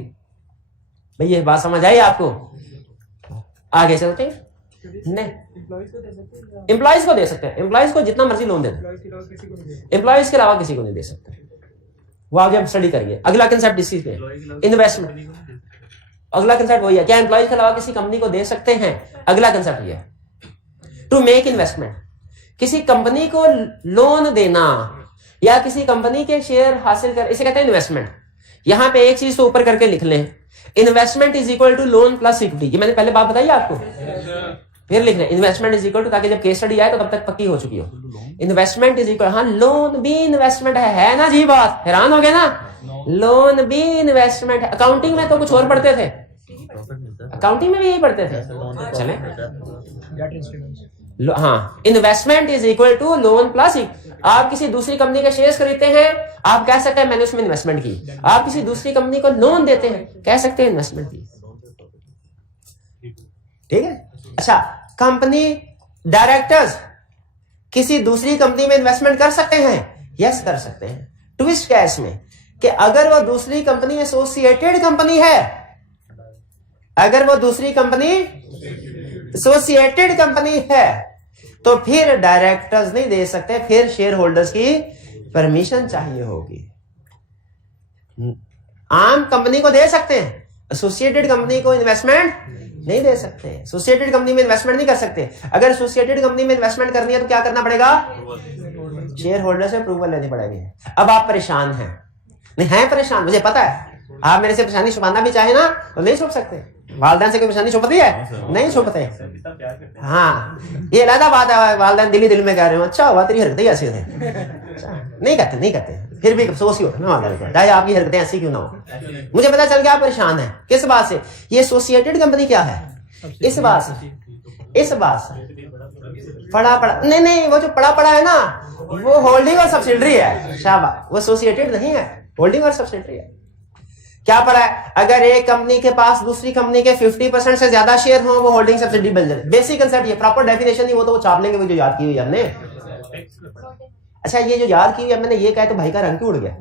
भाई ये बात समझ आई आपको? आगे चलते हैं। नहीं, एम्प्लॉयज को दे सकते हैं, एम्प्लॉयज को जितना मर्जी लोन दे दो, एम्प्लॉयज के अलावा किसी को नहीं दे सकते। वो आगे आप स्टडी करिए। अगला कंसेप्ट इसी पे, इन्वेस्टमेंट। अगला कंसेप्ट वही है, क्या एम्प्लॉयज के अलावा किसी कंपनी को दे सकते हैं? अगला कंसेप्ट ये है टू मेक इन्वेस्टमेंट। किसी कंपनी को लोन देना या किसी कंपनी के शेयर हासिल कर, इसे कहते हैं इन्वेस्टमेंट। यहां पे एक चीज तो ऊपर करके लिख लें, investment is equal to loan plus equity. ये मैंने पहले बात बताई आपको, फिर लिख लें इन्वेस्टमेंट इज इक्वल टू, ताकि जब केस स्टडी आए तो तब तक पक्की हो चुकी हो। इन्वेस्टमेंट इज इक्वल, हाँ लोन भी इन्वेस्टमेंट है ना जी? बात हैरान हो गए ना? लोन भी इन्वेस्टमेंट है। अकाउंटिंग में तो कुछ और पढ़ते थे, अकाउंटिंग में भी यही पढ़ते थे। चले हाँ, investment is equal to loan plus. आप किसी दूसरी कंपनी के शेयर्स खरीदते हैं, आप कह सकते हैं मैंने उसमें इन्वेस्टमेंट की। आप किसी दूसरी कंपनी को लोन देते हैं, कह सकते हैं इन्वेस्टमेंट की। ठीक है। अच्छा, कंपनी डायरेक्टर्स किसी दूसरी कंपनी में इन्वेस्टमेंट कर सकते हैं? यस, कर सकते हैं। ट्विस्ट क्या है इसमें कि अगर वो दूसरी कंपनी एसोसिएटेड कंपनी है, अगर वो दूसरी कंपनी एसोसिएटेड कंपनी है तो फिर डायरेक्टर्स नहीं दे सकते, फिर शेयर होल्डर्स की परमिशन चाहिए होगी। आम कंपनी को दे सकते हैं, एसोसिएटेड कंपनी को इन्वेस्टमेंट नहीं दे सकते। एसोसिएटेड कंपनी में इन्वेस्टमेंट नहीं कर सकते। अगर एसोसिएटेड कंपनी में इन्वेस्टमेंट करनी है तो क्या करना पड़ेगा? शेयर होल्डर से अप्रूवल लेनी पड़ेगी। अब आप परेशान हैं, नहीं हैं परेशान, मुझे पता है। आप मेरे से परेशानी छुपाना भी चाहे ना तो नहीं छुप सकते। वालदैन से कोई परेशानी छुपती है? नहीं छुपते। हाँ, ये अलग बात है। वालदैन दिल में कह रहे हो अच्छा हुआ तेरी हरकतें ऐसी थे, नहीं करते फिर भी अफसोस ही होता है चाहे आपकी हरकतें ऐसी क्यों ना हो। मुझे पता चल गया आप परेशान है। किस बात से? ये एसोसिएटेड कंपनी क्या है? इस बात से पड़ा नहीं, वो जो पड़ा है ना, वो होल्डिंग और सब्सिडरी है। शाबाश, वो एसोसिएटेड नहीं है, होल्डिंग और सब्सिडरी है। क्या पड़ा है? अगर एक कंपनी के पास दूसरी कंपनी के 50% से ज्यादा शेयर हो, वो होल्डिंग सब्सिडी बन जाए। बेसिक कंसेप्ट ये, प्रॉपर डेफिनेशन नहीं, वो तो वो छाप लेंगे, वो जो याद की हुई हमने। अच्छा, ये जो याद की हुई हमने ये कहा तो भाई का रंग क्यों उड़ गया?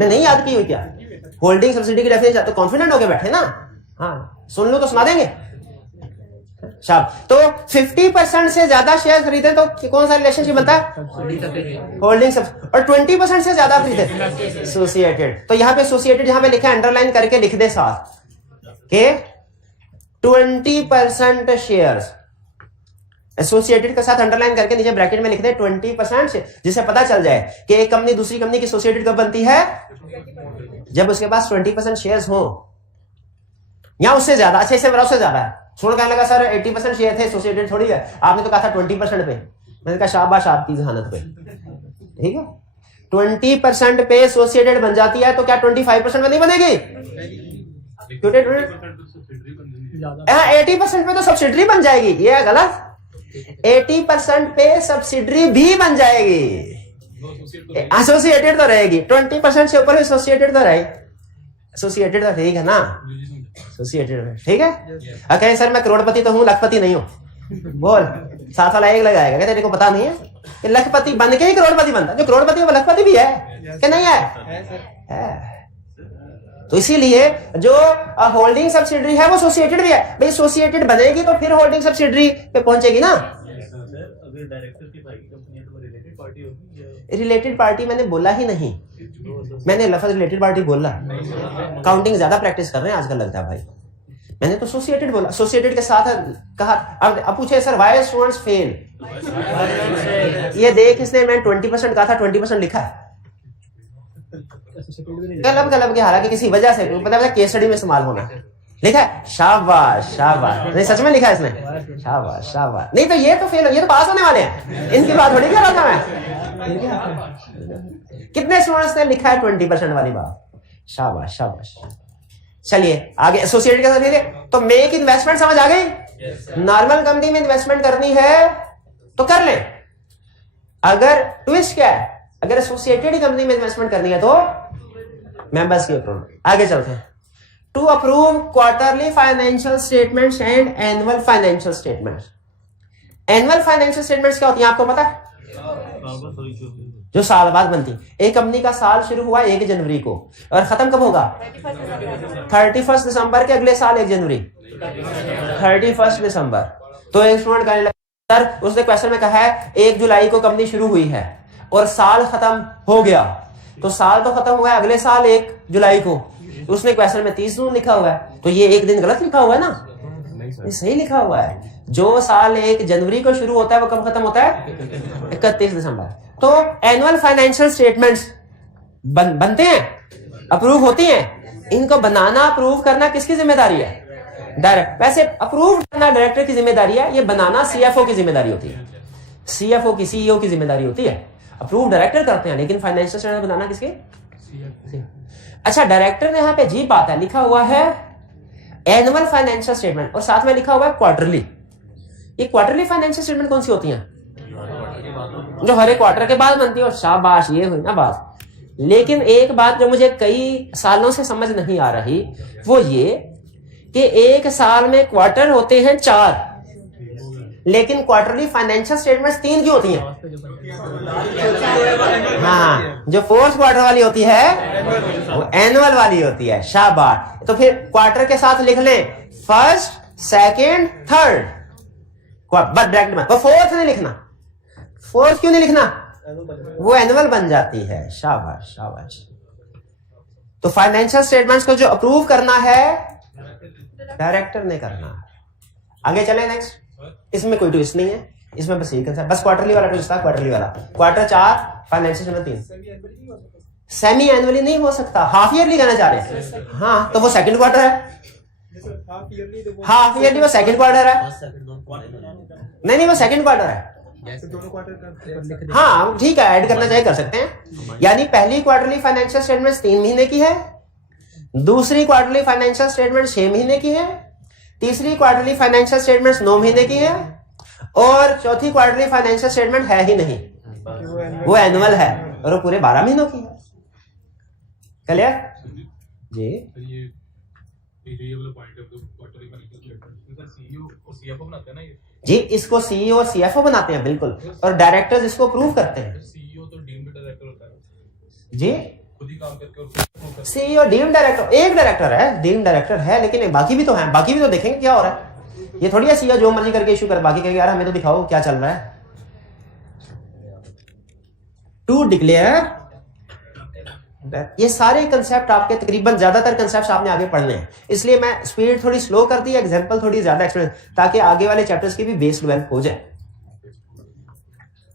नहीं याद की हुई क्या? होल्डिंग सब्सिडी की डेफिनेशन तो कॉन्फिडेंट होके बैठे ना। हाँ, सुन लो तो सुना देंगे। तो 50% से ज्यादा शेयर खरीदे तो कौन सा रिलेशनशिप बनता है? होल्डिंग सब। और 20% से ज्यादा खरीदे एसोसिएटेड। तो यहाँ पे एसोसिएटेड जहां पे लिखा है अंडरलाइन करके लिख दे साथ के 20% शेयर्स एसोसिएटेड के साथ अंडरलाइन करके नीचे ब्रैकेट में लिख दे 20% से, जिससे पता चल जाए कि एक कंपनी दूसरी कंपनी की एसोसिएटेड कब बनती है? जब उसके पास 20% शेयर्स हो या उससे ज्यादा। अच्छा, इससे उससे ज्यादा है। सुन कहने लगा सर 80% शेयर थे, एसोसिएटेड थोड़ी है। आपने तो कहा था 20% पे। मैंने कहा शाबाश आपकी जहानत पे। ठीक है, 20% पे एसोसिएटेड बन जाती है तो क्या 25% में नहीं बनेगी? 80% पे तो सब्सिडरी बन जाएगी। ये है गलत। 80% पे सब्सिडरी भी बन जाएगी, एसोसिएटेड तो रहेगी। 20% से ऊपर एसोसिएटेड तो रहेगी, एसोसिएटेड तो ठीक है ना। एसोसिएटेड, ठीक है। कहे सर मैं करोड़पति तो हूँ, लखपति नहीं हूँ, बोल। साथ वाला एक लगाएगा, कहते तेरे को पता नहीं है कि लखपति बन के ही करोड़पति बनता, जो करोड़पति है वो लखपति भी है कि नहीं है? तो इसीलिए जो होल्डिंग सब्सिडरी है वो एसोसिएटेड भी है। भाई एसोसिएटेड बनेगी तो फिर होल्डिंग सब्सिडरी पे पहुंचेगी ना। रिलेटेड पार्टी मैंने बोला ही नहीं, मैंने लफ्ज रिलेटेड पार्टी बोला। काउंटिंग ज्यादा प्रैक्टिस कर रहे हैं आजकल लगता है भाई। मैंने तो एसोसिएटेड बोला, एसोसिएटेड के साथ कहा। अब पूछे सर व्हाई स्टूडेंट्स फेल, ये देख इसने मैं 20% कहा था, 20% लिखा है गलब के, हालांकि किसी वजह से पता केस स्टडी में इस्तेमाल होना लिखा है। शाबाश शाबाश, नहीं सच में लिखा है इसने, शाबाश शाबाश। नहीं तो ये तो फेल, ये तो पास होने वाले हैं, इनकी बात थोड़ी कर रहा था मैं। कितने स्टूडेंट्स ने लिखा है 20% वाली बात? शाबाश शाबाश। चलिए आगे एसोसिएटेड के साथ तो मेक इन्वेस्टमेंट समझ आ गई। नॉर्मल कंपनी में इन्वेस्टमेंट करनी है तो कर ले। अगर ट्विस्ट क्या है, अगर एसोसिएटेड कंपनी में इन्वेस्टमेंट करनी है तो मेंबर्स की अप्रूवल। आगे चलते हैं। To approve quarterly financial statements and annual financial statements. Annual financial statements क्या होती है आपको पता है? जो साल बाद बनती। एक कंपनी का साल शुरू हुआ 1 जनवरी को और खत्म कब होगा? 31 दिसंबर के अगले साल 1 जनवरी, 31 दिसंबर। तो एक स्टूडेंट कहने लगा सर, उसने क्वेश्चन में कहा है 1 जुलाई को कंपनी शुरू हुई है और साल खत्म हो गया, तो साल तो खत्म हुआ है अगले साल 1 जुलाई को। उसने क्वेश्चन में 30 जून लिखा हुआ है, तो ये एक दिन गलत लिखा हुआ है ना, ये सही लिखा हुआ है। जो साल 1 जनवरी को शुरू होता है वो कब खत्म होता है? 31 दिसंबर। तो एनुअल फाइनेंशियल स्टेटमेंट्स बनते हैं, अप्रूव होती हैं। इनको बनाना अप्रूव करना किसकी जिम्मेदारी है? डायरेक्ट। वैसे अप्रूव करना डायरेक्टर की जिम्मेदारी है, ये बनाना सीएफओ की जिम्मेदारी होती है। सीएफओ की, सीईओ की जिम्मेदारी होती है। अप्रूव डायरेक्टर करते हैं, लेकिन फाइनेंशियल स्टेटमेंट बनाना किसकी? अच्छा, डायरेक्टर ने यहाँ पे जी बात है, लिखा हुआ है एनुअल फाइनेंशियल स्टेटमेंट और साथ में लिखा हुआ है क्वार्टरली। ये क्वार्टरली फाइनेंशियल स्टेटमेंट कौन सी होती हैं? जो हर एक क्वार्टर के बाद बनती है। और शाबाश, ये हुई ना बात। लेकिन एक बात जो मुझे कई सालों से समझ नहीं आ रही वो ये कि एक साल में क्वार्टर होते हैं 4, लेकिन क्वार्टरली फाइनेंशियल स्टेटमेंट्स 3 की होती हैं। हाँ, जो 4th क्वार्टर वाली होती है वो एनुअल वाली होती है। शाबाश। तो फिर क्वार्टर के साथ लिख लें 1st, 2nd, 3rd, but bracket में। 4th नहीं लिखना। 4th क्यों नहीं लिखना? वो एनुअल बन जाती है। शाबाश शाबाश। तो फाइनेंशियल स्टेटमेंट्स को जो अप्रूव करना है डायरेक्टर ने करना है। आगे चले नेक्स्ट। इसमें कोई ट्विस्ट नहीं है, इसमें बस यही है, बस क्वार्टरली वाला ट्विस्ट था। क्वार्टरली वाला quarter 4, financial statement 3। Semi annually नहीं हो सकता, हाफ ईयरली कहना चाह रहे हैं। हाँ, तो वो 2nd क्वार्टर है। हाफ ईयरली वो 2nd क्वार्टर है। नहीं, वो 2nd क्वार्टर है। हाँ ठीक है, ऐड करना चाहिए, कर सकते हैं। यानी पहली क्वार्टरली फाइनेंशियल स्टेटमेंट 3 महीने की है, दूसरी क्वार्टरली फाइनेंशियल स्टेटमेंट 6 महीने की है, तीसरी क्वार्टरली फाइनेंशियल स्टेटमेंट 9 महीने की है और चौथी क्वार्टरली फाइनेंशियल स्टेटमेंट है ही नहीं, वो एनुअल है और वो पूरे 12 महीनों की है। क्लियर जी? जी, इसको सीईओ और सीएफओ बनाते हैं बिल्कुल, और डायरेक्टर्स इसको अप्रूव करते हैं। सीईओ तो डीम्ड डायरेक्टर होता है जी, खुद ही काम करके। सीईओ डीम्ड डायरेक्टर, एक डायरेक्टर है, डीम्ड डायरेक्टर है, लेकिन बाकी भी तो हैं, बाकी भी तो देखेंगे क्या हो रहा है। ये थोड़ी है सीईओ जो मर्जी करके इशू कर, बाकी कहेंगे यार हमें तो दिखाओ क्या चल रहा है। टू डिक्लेयर, ये सारे कंसेप्ट आपके तकरीबन ज्यादातर कंसेप्ट आपने आगे पढ़ने हैं, इसलिए मैं स्पीड थोड़ी स्लो कर दी, एग्जांपल थोड़ी ज्यादा एक्सप्लेन, ताकि आगे वाले चैप्टर्स की भी बेस डेवलप हो जाए।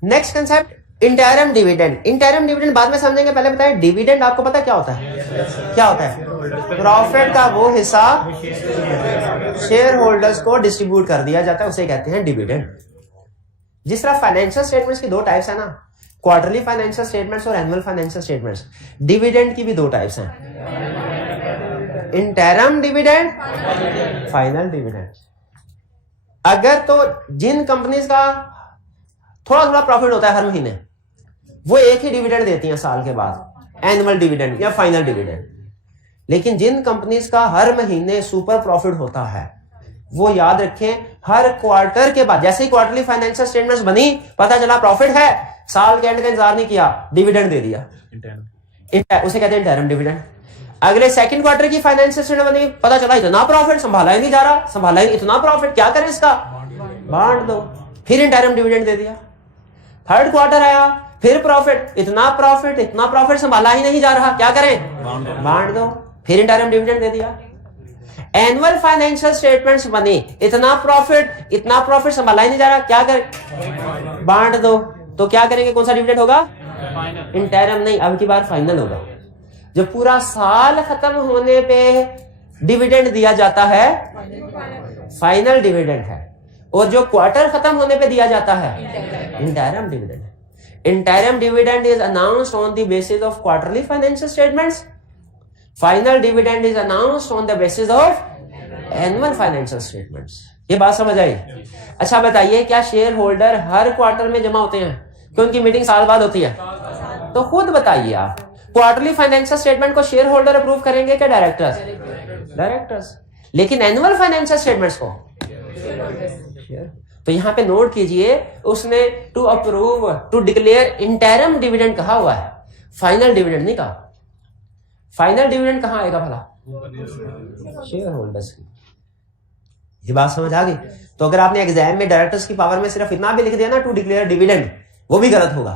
Next concept interim dividend. Interim dividend बाद में समझेंगे, पहले बताएं डिविडेंड आपको पता क्या होता है? क्या होता है? प्रॉफिट का वो हिस्सा शेयर होल्डर्स को डिस्ट्रीब्यूट कर दिया जाता है, उसे कहते हैं डिविडेंड। जिस तरह फाइनेंशियल स्टेटमेंट्स की 2 टाइप्स है ना, क्वार्टरली फाइनेंशियल स्टेटमेंट्स और एनुअल फाइनेंशियल स्टेटमेंट्स, डिविडेंड की भी 2 टाइप्स हैं, इंटरम डिविडेंड, फाइनल डिविडेंड। अगर तो जिन कंपनीज का थोड़ा थोड़ा प्रॉफिट होता है हर महीने, वो एक ही डिविडेंड देती हैं साल के बाद, एनुअल डिविडेंड या फाइनल डिविडेंड। लेकिन जिन कंपनीज का हर महीने सुपर प्रॉफिट होता है वो याद रखें, हर क्वार्टर के बाद जैसे ही क्वार्टरली फाइनेंशियल स्टेटमेंट्स बनी, पता चला प्रॉफिट है, साल के एंड का इंतजार नहीं किया, डिविडेंड दे दिया, उसे कहते हैं इंटरम डिविडेंड। अगले सेकंड क्वार्टर की फाइनेंशियल स्टेटमेंट बनी, पता चला इतना प्रॉफिट, संभाला ही नहीं जा रहा, संभाला ही इतना प्रॉफिट, क्या करें इसका, बांट दो, फिर इंटरम डिविडेंड दे दिया। थर्ड क्वार्टर आया, फिर प्रॉफिट, इतना प्रॉफिट संभाला ही नहीं जा रहा, क्या करें, बांट दो, फिर इंटरम डिविडेंड दे दिया। एनुअल फाइनेंशियल स्टेटमेंट्स बने, इतना प्रॉफिट संभाला ही नहीं जा रहा, क्या करें, बांट दो, तो क्या करेंगे, कौन सा डिविडेंड होगा, इंटरम नहीं, अब की बार फाइनल होगा। जब पूरा साल खत्म होने पे डिविडेंड दिया जाता है, फाइनल डिविडेंड है, और जो क्वार्टर खत्म होने पे दिया जाता है, इंटरम डिविडेंड है। Interim dividend is announced on the basis of quarterly financial statements, final dividend is announced on the basis of annual financial statements. ये बात समझ आई? अच्छा बताइए, क्या शेयर होल्डर हर क्वार्टर में जमा होते हैं, कि उनकी मीटिंग साल बाद होती है? तो खुद बताइए आप, क्वार्टरली फाइनेंशियल स्टेटमेंट को शेयर होल्डर अप्रूव करेंगे क्या डायरेक्टर्स? डायरेक्टर्स। लेकिन एनुअल फाइनेंशियल स्टेटमेंट्स को तो यहां पे नोट कीजिए, उसने to approve, to declare interim dividend कहा हुआ है, फाइनल डिविडेंड नहीं कहा। फाइनल डिविडेंड कहां आएगा भला? शेयर होल्डर्स की। ये बात समझ आ गई? तो अगर आपने एग्जाम में डायरेक्टर्स की पावर में सिर्फ इतना भी लिख दिया ना, टू डिक्लेयर डिविडेंड, वो भी गलत होगा।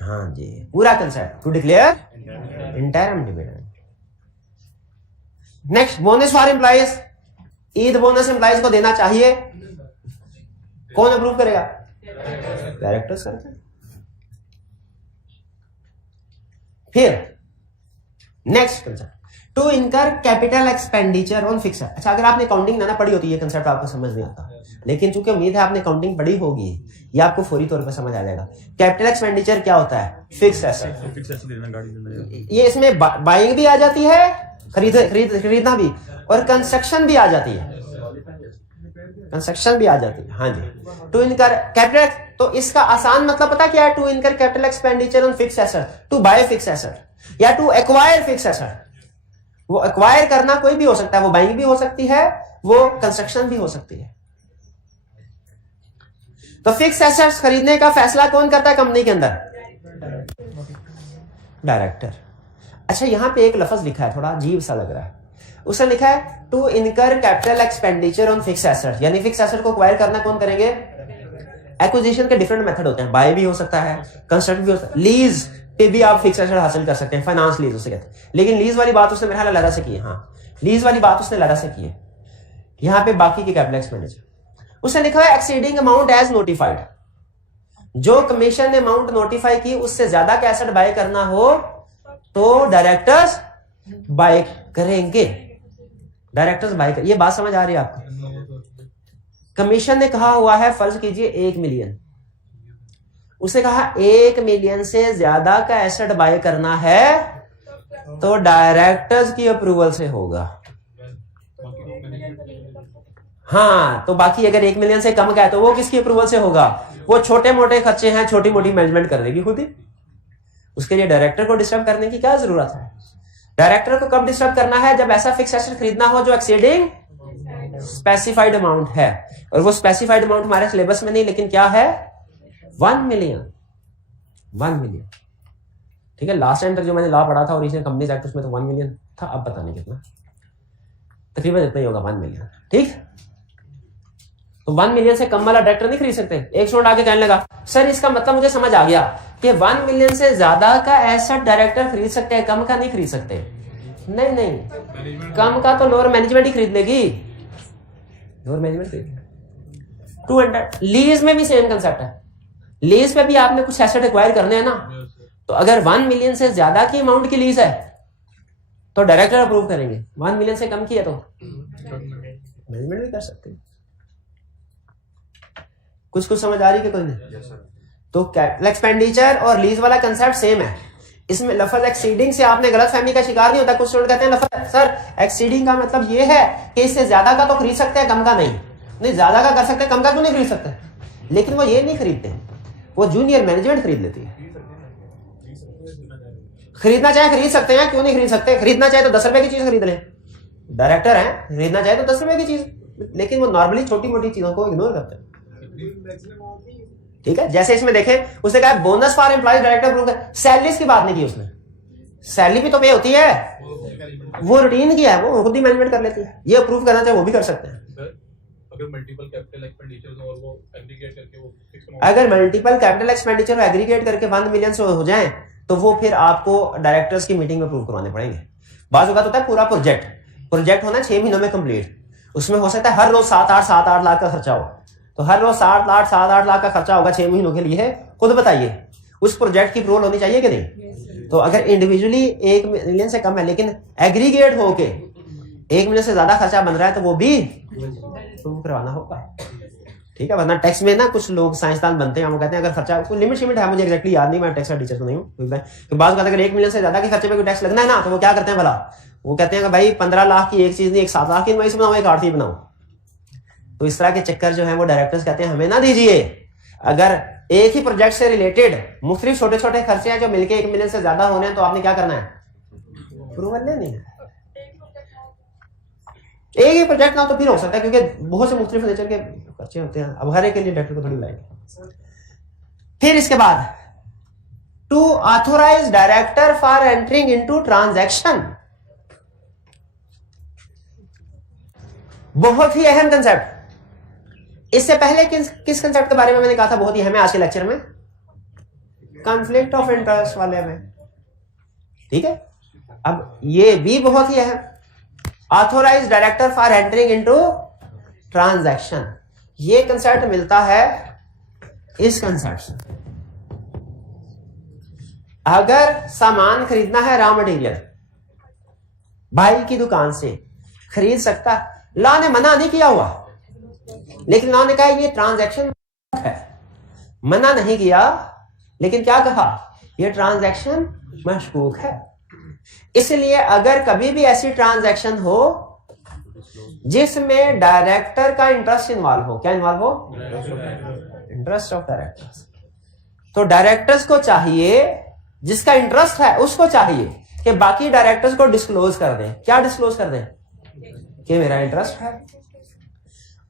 हाँ जी, पूरा concept, to declare interim dividend. Next, bonus for employees. Eid bonus employees को देना चाहिए, कौन अप्रूव करेगा? डायरेक्टर्स करते हैं। फिर next concept, to incur capital expenditure on fix. अच्छा, अगर आपने अकाउंटिंग ना पढ़ी होती है कंसेप्ट आपको समझ नहीं आता, लेकिन चूंकि उम्मीद है आपने अकाउंटिंग पढ़ी होगी, ये आपको फौरी तौर पर समझ आ जाएगा। कैपिटल एक्सपेंडिचर क्या होता है? Fix asset. ये इसमें बाइंग भी आ जाती है, खरीदना भी, और कंस्ट्रक्शन भी आ जाती है, कंस्ट्रक्शन भी आ जाती है। हाँ जी, टू इनकर कैपिटल, तो इसका आसान मतलब पता क्या है? To incur capital expenditure on fix asset, to buy fix asset या टू एक्वायर फिक्स एसेट। वो एक्वायर करना कोई भी हो सकता है, वो बाइंग भी हो सकती है, वो कंस्ट्रक्शन भी हो सकती है। तो फिक्स एसेट्स खरीदने का फैसला कौन करता है कंपनी के अंदर? डायरेक्टर। अच्छा, यहां पे एक लफ्ज लिखा है, थोड़ा अजीब सा लग रहा है। उसने लिखा है to incur capital expenditure on fix asset, यानी फिक्स एसेट को एक्वायर करना कौन करेंगे? एक्विजिशन के डिफरेंट मेथड होते हैं, बाय भी हो सकता है, कंस्ट्रक्ट भी हो सकता है, लीज पे भी आप फिक्स एसेट हासिल कर सकते हैं, फाइनेंस लीज उसे कहते हैं। लेकिन लीज वाली बात उसने मेरे ख्याल लड़ा से की है। हाँ, लीज वाली बात उसने लड़ा से की है। यहां पे बाकी के कैपिटल एक्सपेंडिचर उसने लिखा है एक्सीडिंग अमाउंट एज नोटिफाइड। जो कमीशन ने अमाउंट नोटिफाई की उससे ज्यादा का एसेट बाय करना हो तो डायरेक्टर्स बाय करेंगे, डायरेक्टर्स बाय कर। ये बात समझ आ रही है आपको? कमीशन ने कहा हुआ है, फर्ज कीजिए 1 मिलियन, उसने कहा 1 मिलियन से ज्यादा का एसेट बाय करना है तो डायरेक्टर्स की अप्रूवल से होगा। हाँ, तो बाकी अगर 1 मिलियन से कम का है तो वो किसकी अप्रूवल से होगा? वो छोटे मोटे खर्चे हैं, छोटी मोटी मैनेजमेंट कर देगी खुद ही। उसके लिए डायरेक्टर को डिस्टर्ब करने की क्या जरूरत है? डायरेक्टर को कब डिस्टर्ब करना है? जब ऐसा फिक्स एसेट खरीदना हो जो एक्सीडिंग स्पेसिफाइड अमाउंट है, और वो स्पेसिफाइड अमाउंट हमारे सिलेबस में नहीं, लेकिन क्या है? 1 मिलियन। 1 मिलियन, ठीक है। लास्ट टाइम तक जो मैंने लॉ पढ़ा था ओरिजिनल कंपनीज एक्ट, उसमें तो 1 मिलियन था, अब पता नहीं कितना, तकरीबन इतना ही होगा, 1 मिलियन। ठीक, तो 1 मिलियन से कम वाला डायरेक्टर नहीं खरीद सकते। एक स्टूडेंट आके कहने लगा, सर इसका मतलब मुझे समझ आ गया कि 1 मिलियन से ज्यादा का एसेट डायरेक्टर खरीद सकते हैं, कम का नहीं खरीद सकते। नहीं नहीं, कम का तो लोअर मैनेजमेंट ही खरीद लेगी, लोअर मैनेजमेंट खरीद। 200 लीज में भी सेम कंसेप्ट है। लीज पे भी आपने कुछ एसेट एक्वायर करने हैं ना, तो अगर 1 मिलियन से ज्यादा की अमाउंट की लीज है तो डायरेक्टर अप्रूव करेंगे। 1 मिलियन से कम की है तो मैनेजमेंट भी कर सकते हैं। कुछ समझ आ रही है कि कोई नहीं? तो कैपिटल एक्सपेंडिचर और लीज वाला कंसेप्ट सेम है। इसमें लफ्ज एक्सीडिंग से आपने गलत फहमी का शिकार नहीं होता। कुछ स्टूडेंट कहते हैं लफ्ज सर एक्सीडिंग का मतलब ये है कि इससे ज्यादा का तो खरीद सकते हैं, कम का नहीं। ज्यादा का कर सकते हैं, कम का क्यों नहीं खरीद सकते? लेकिन वो ये नहीं खरीदते, वो जूनियर मैनेजमेंट खरीद लेती है। खरीदना चाहे खरीद सकते हैं, क्यों नहीं खरीद सकते? खरीदना चाहे तो 10 रुपए की चीज खरीद लें, डायरेक्टर हैं, खरीदना चाहे तो 10 रुपए की चीज, लेकिन वो नॉर्मली छोटी मोटी चीजों को इग्नोर करते हैं। ठीक है, जैसे इसमें देखें, उसने कहा bonus for employees director approve कर, सैलरीज की बात नहीं की उसने, सैलरी भी तो पे होती है, वो रूटीन की है, वो खुद ही मैनेजमेंट कर लेती है, ये अप्रूव करना चाहे वो भी कर सकते हैं। अगर मल्टीपल कैपिटल एक्सपेंडिचर्स और वो एग्रीगेट करके वो अगर मल्टीपल कैपिटल एक्सपेंडिचर एग्रीगेट करके 1 मिलियन से हो जाएं तो वो फिर आपको डायरेक्टर्स की मीटिंग में अप्रूव करवाने पड़ेंगे। बात होता है पूरा प्रोजेक्ट होना 6 महीनों में कंप्लीट, उसमें हो सकता है हर रोज 7-8 लाख का खर्चा हो, तो हर रोज 7-8 लाख का खर्चा होगा 6 महीनों के लिए। खुद बताइए उस प्रोजेक्ट की अप्रूवल होनी चाहिए कि नहीं? तो अगर इंडिविजुअली 1 मिलियन से कम है लेकिन एग्रीगेट होके 1 मिलियन से ज्यादा खर्चा बन रहा है तो वो भी अप्रूव करवाना होगा। ठीक है, वरना टैक्स में ना कुछ लोग साइंसदान बनते हैं, वो कहते हैं अगर खर्चा कोई लिमिट है, मुझे एग्जैक्टली याद नहीं, मैं टैक्स का टीचर तो नहीं हूँ, तो बात अगर 1 मिलियन से ज्यादा के खर्चे पे कोई टैक्स लगना है ना, तो वो क्या करते हैं भला, वो कहते हैं कि भाई 15 लाख की एक चीज नहीं, एक 7 लाख की इनवॉइस बनाओ, एक 8 की बनाओ। तो इस तरह के चक्कर जो है वो डायरेक्टर्स कहते हैं हमें ना दीजिए। अगर एक ही प्रोजेक्ट से रिलेटेड मुख्तलिफ छोटे छोटे खर्चे हैं जो मिलके 1 मिलियन से ज्यादा होने हैं, तो आपने क्या करना है? अप्रूवल लेनी है। एक ही प्रोजेक्ट ना तो फिर हो सकता है, क्योंकि बहुत से मुख्तलिफ नेचर के खर्चे होते हैं, अब हर एक के लिए डायरेक्टर को थोड़ी लाएंगे। फिर इसके बाद to authorise director for entering into transaction, बहुत ही अहम कंसेप्ट। इससे पहले किस कंसेप्ट के बारे में मैंने कहा था बहुत ही अहम है आज के लेक्चर में? कॉन्फ्लिक्ट ऑफ इंटरेस्ट वाले में। ठीक है, अब ये भी बहुत ही अहम, authorise director for entering into transaction, ये कंसेप्ट मिलता है इस कंसेप्ट से। अगर सामान खरीदना है, रॉ मटेरियल भाई की दुकान से खरीद सकता, लॉ ने मना नहीं किया हुआ, लेकिन लॉ ने कहा ये ट्रांजैक्शन है, मना नहीं किया, लेकिन क्या कहा? ये ट्रांजैक्शन मशकूक है। इसलिए अगर कभी भी ऐसी ट्रांजैक्शन हो जिसमें डायरेक्टर का इंटरेस्ट इन्वॉल्व हो, क्या इन्वॉल्व हो? इंटरेस्ट ऑफ डायरेक्टर्स, तो डायरेक्टर्स को चाहिए, जिसका इंटरेस्ट है उसको चाहिए कि बाकी डायरेक्टर्स को डिस्क्लोज कर दें। क्या डिस्क्लोज कर दें? कि मेरा इंटरेस्ट है।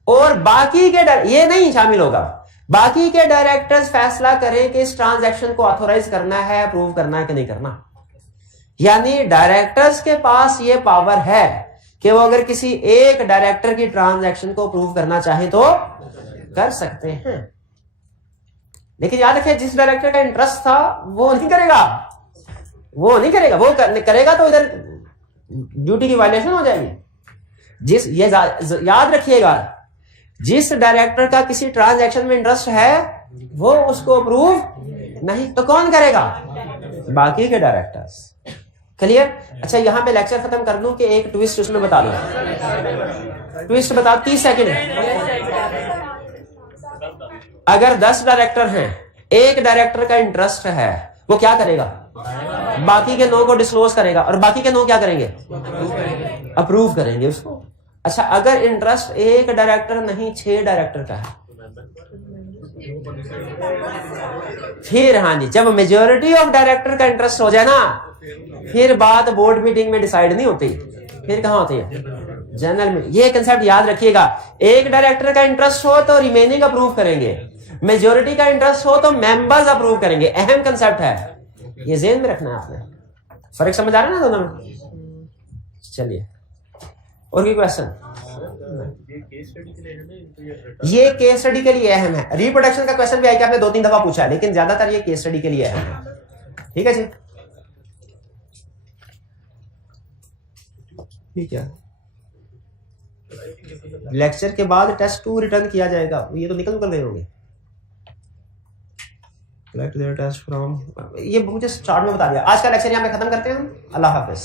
और बाकी के ये नहीं शामिल होगा, बाकी के डायरेक्टर्स फैसला करें कि इस ट्रांजैक्शन को ऑथोराइज करना है, अप्रूव करना है कि नहीं करना। यानी डायरेक्टर्स के पास ये पावर है कि वो अगर किसी एक डायरेक्टर की ट्रांजैक्शन को अप्रूव करना चाहे तो कर सकते हैं। लेकिन याद रखें, जिस डायरेक्टर का इंटरेस्ट था वो नहीं करेगा, वो नहीं करेगा, वो करेगा तो इधर ड्यूटी की वायलेशन हो जाएगी। ये याद रखिएगा, जिस डायरेक्टर का किसी ट्रांजैक्शन में इंटरेस्ट है वो उसको अप्रूव नहीं, तो कौन करेगा? बाकी के डायरेक्टर्स। क्लियर? अच्छा, यहां पे लेक्चर खत्म कर दूं कि एक ट्विस्ट उसमें बता दूं? ट्विस्ट बताओ, 30 सेकंड है। अगर 10 डायरेक्टर हैं, एक डायरेक्टर का इंटरेस्ट है, वो क्या करेगा? बाकी के 9 को डिस्क्लोज करेगा, और बाकी के 9 क्या करेंगे? अप्रूव करेंगे उसको। अच्छा, अगर इंटरेस्ट एक डायरेक्टर नहीं 6 डायरेक्टर का है, फिर हाँ जी, जब मेजॉरिटी ऑफ डायरेक्टर का इंटरेस्ट हो जाए ना, फिर बात बोर्ड मीटिंग में डिसाइड नहीं होती, फिर कहां होती है? General meeting. ये कंसेप्ट याद रखिएगा, एक डायरेक्टर का इंटरेस्ट हो तो रिमेनिंग अप्रूव करेंगे, मेजॉरिटी का इंटरेस्ट हो तो मेंबर्स अप्रूव करेंगे। अहम कंसेप्ट है, ये ज़हन में रखना है आपने। फर्क समझ आ रहा है ना दोनों में? चलिए, और कोई क्वेश्चन? ये केस स्टडी के लिए अहम है। रिप्रोडक्शन का क्वेश्चन भी है कि आपने 2-3 दफा पूछा है, लेकिन ज्यादातर ये केस स्टडी के लिए अहम है। ठीक है जी, ठीक है। लेक्चर के बाद टेस्ट 2 रिटर्न किया जाएगा, ये तो निकल गए होंगे। टेस्ट फ्रॉम, ये मुझे स्टार्ट में बता दिया। आज का लेक्चर यहाँ पे खत्म करते हैं हम। अल्लाह हाफिज।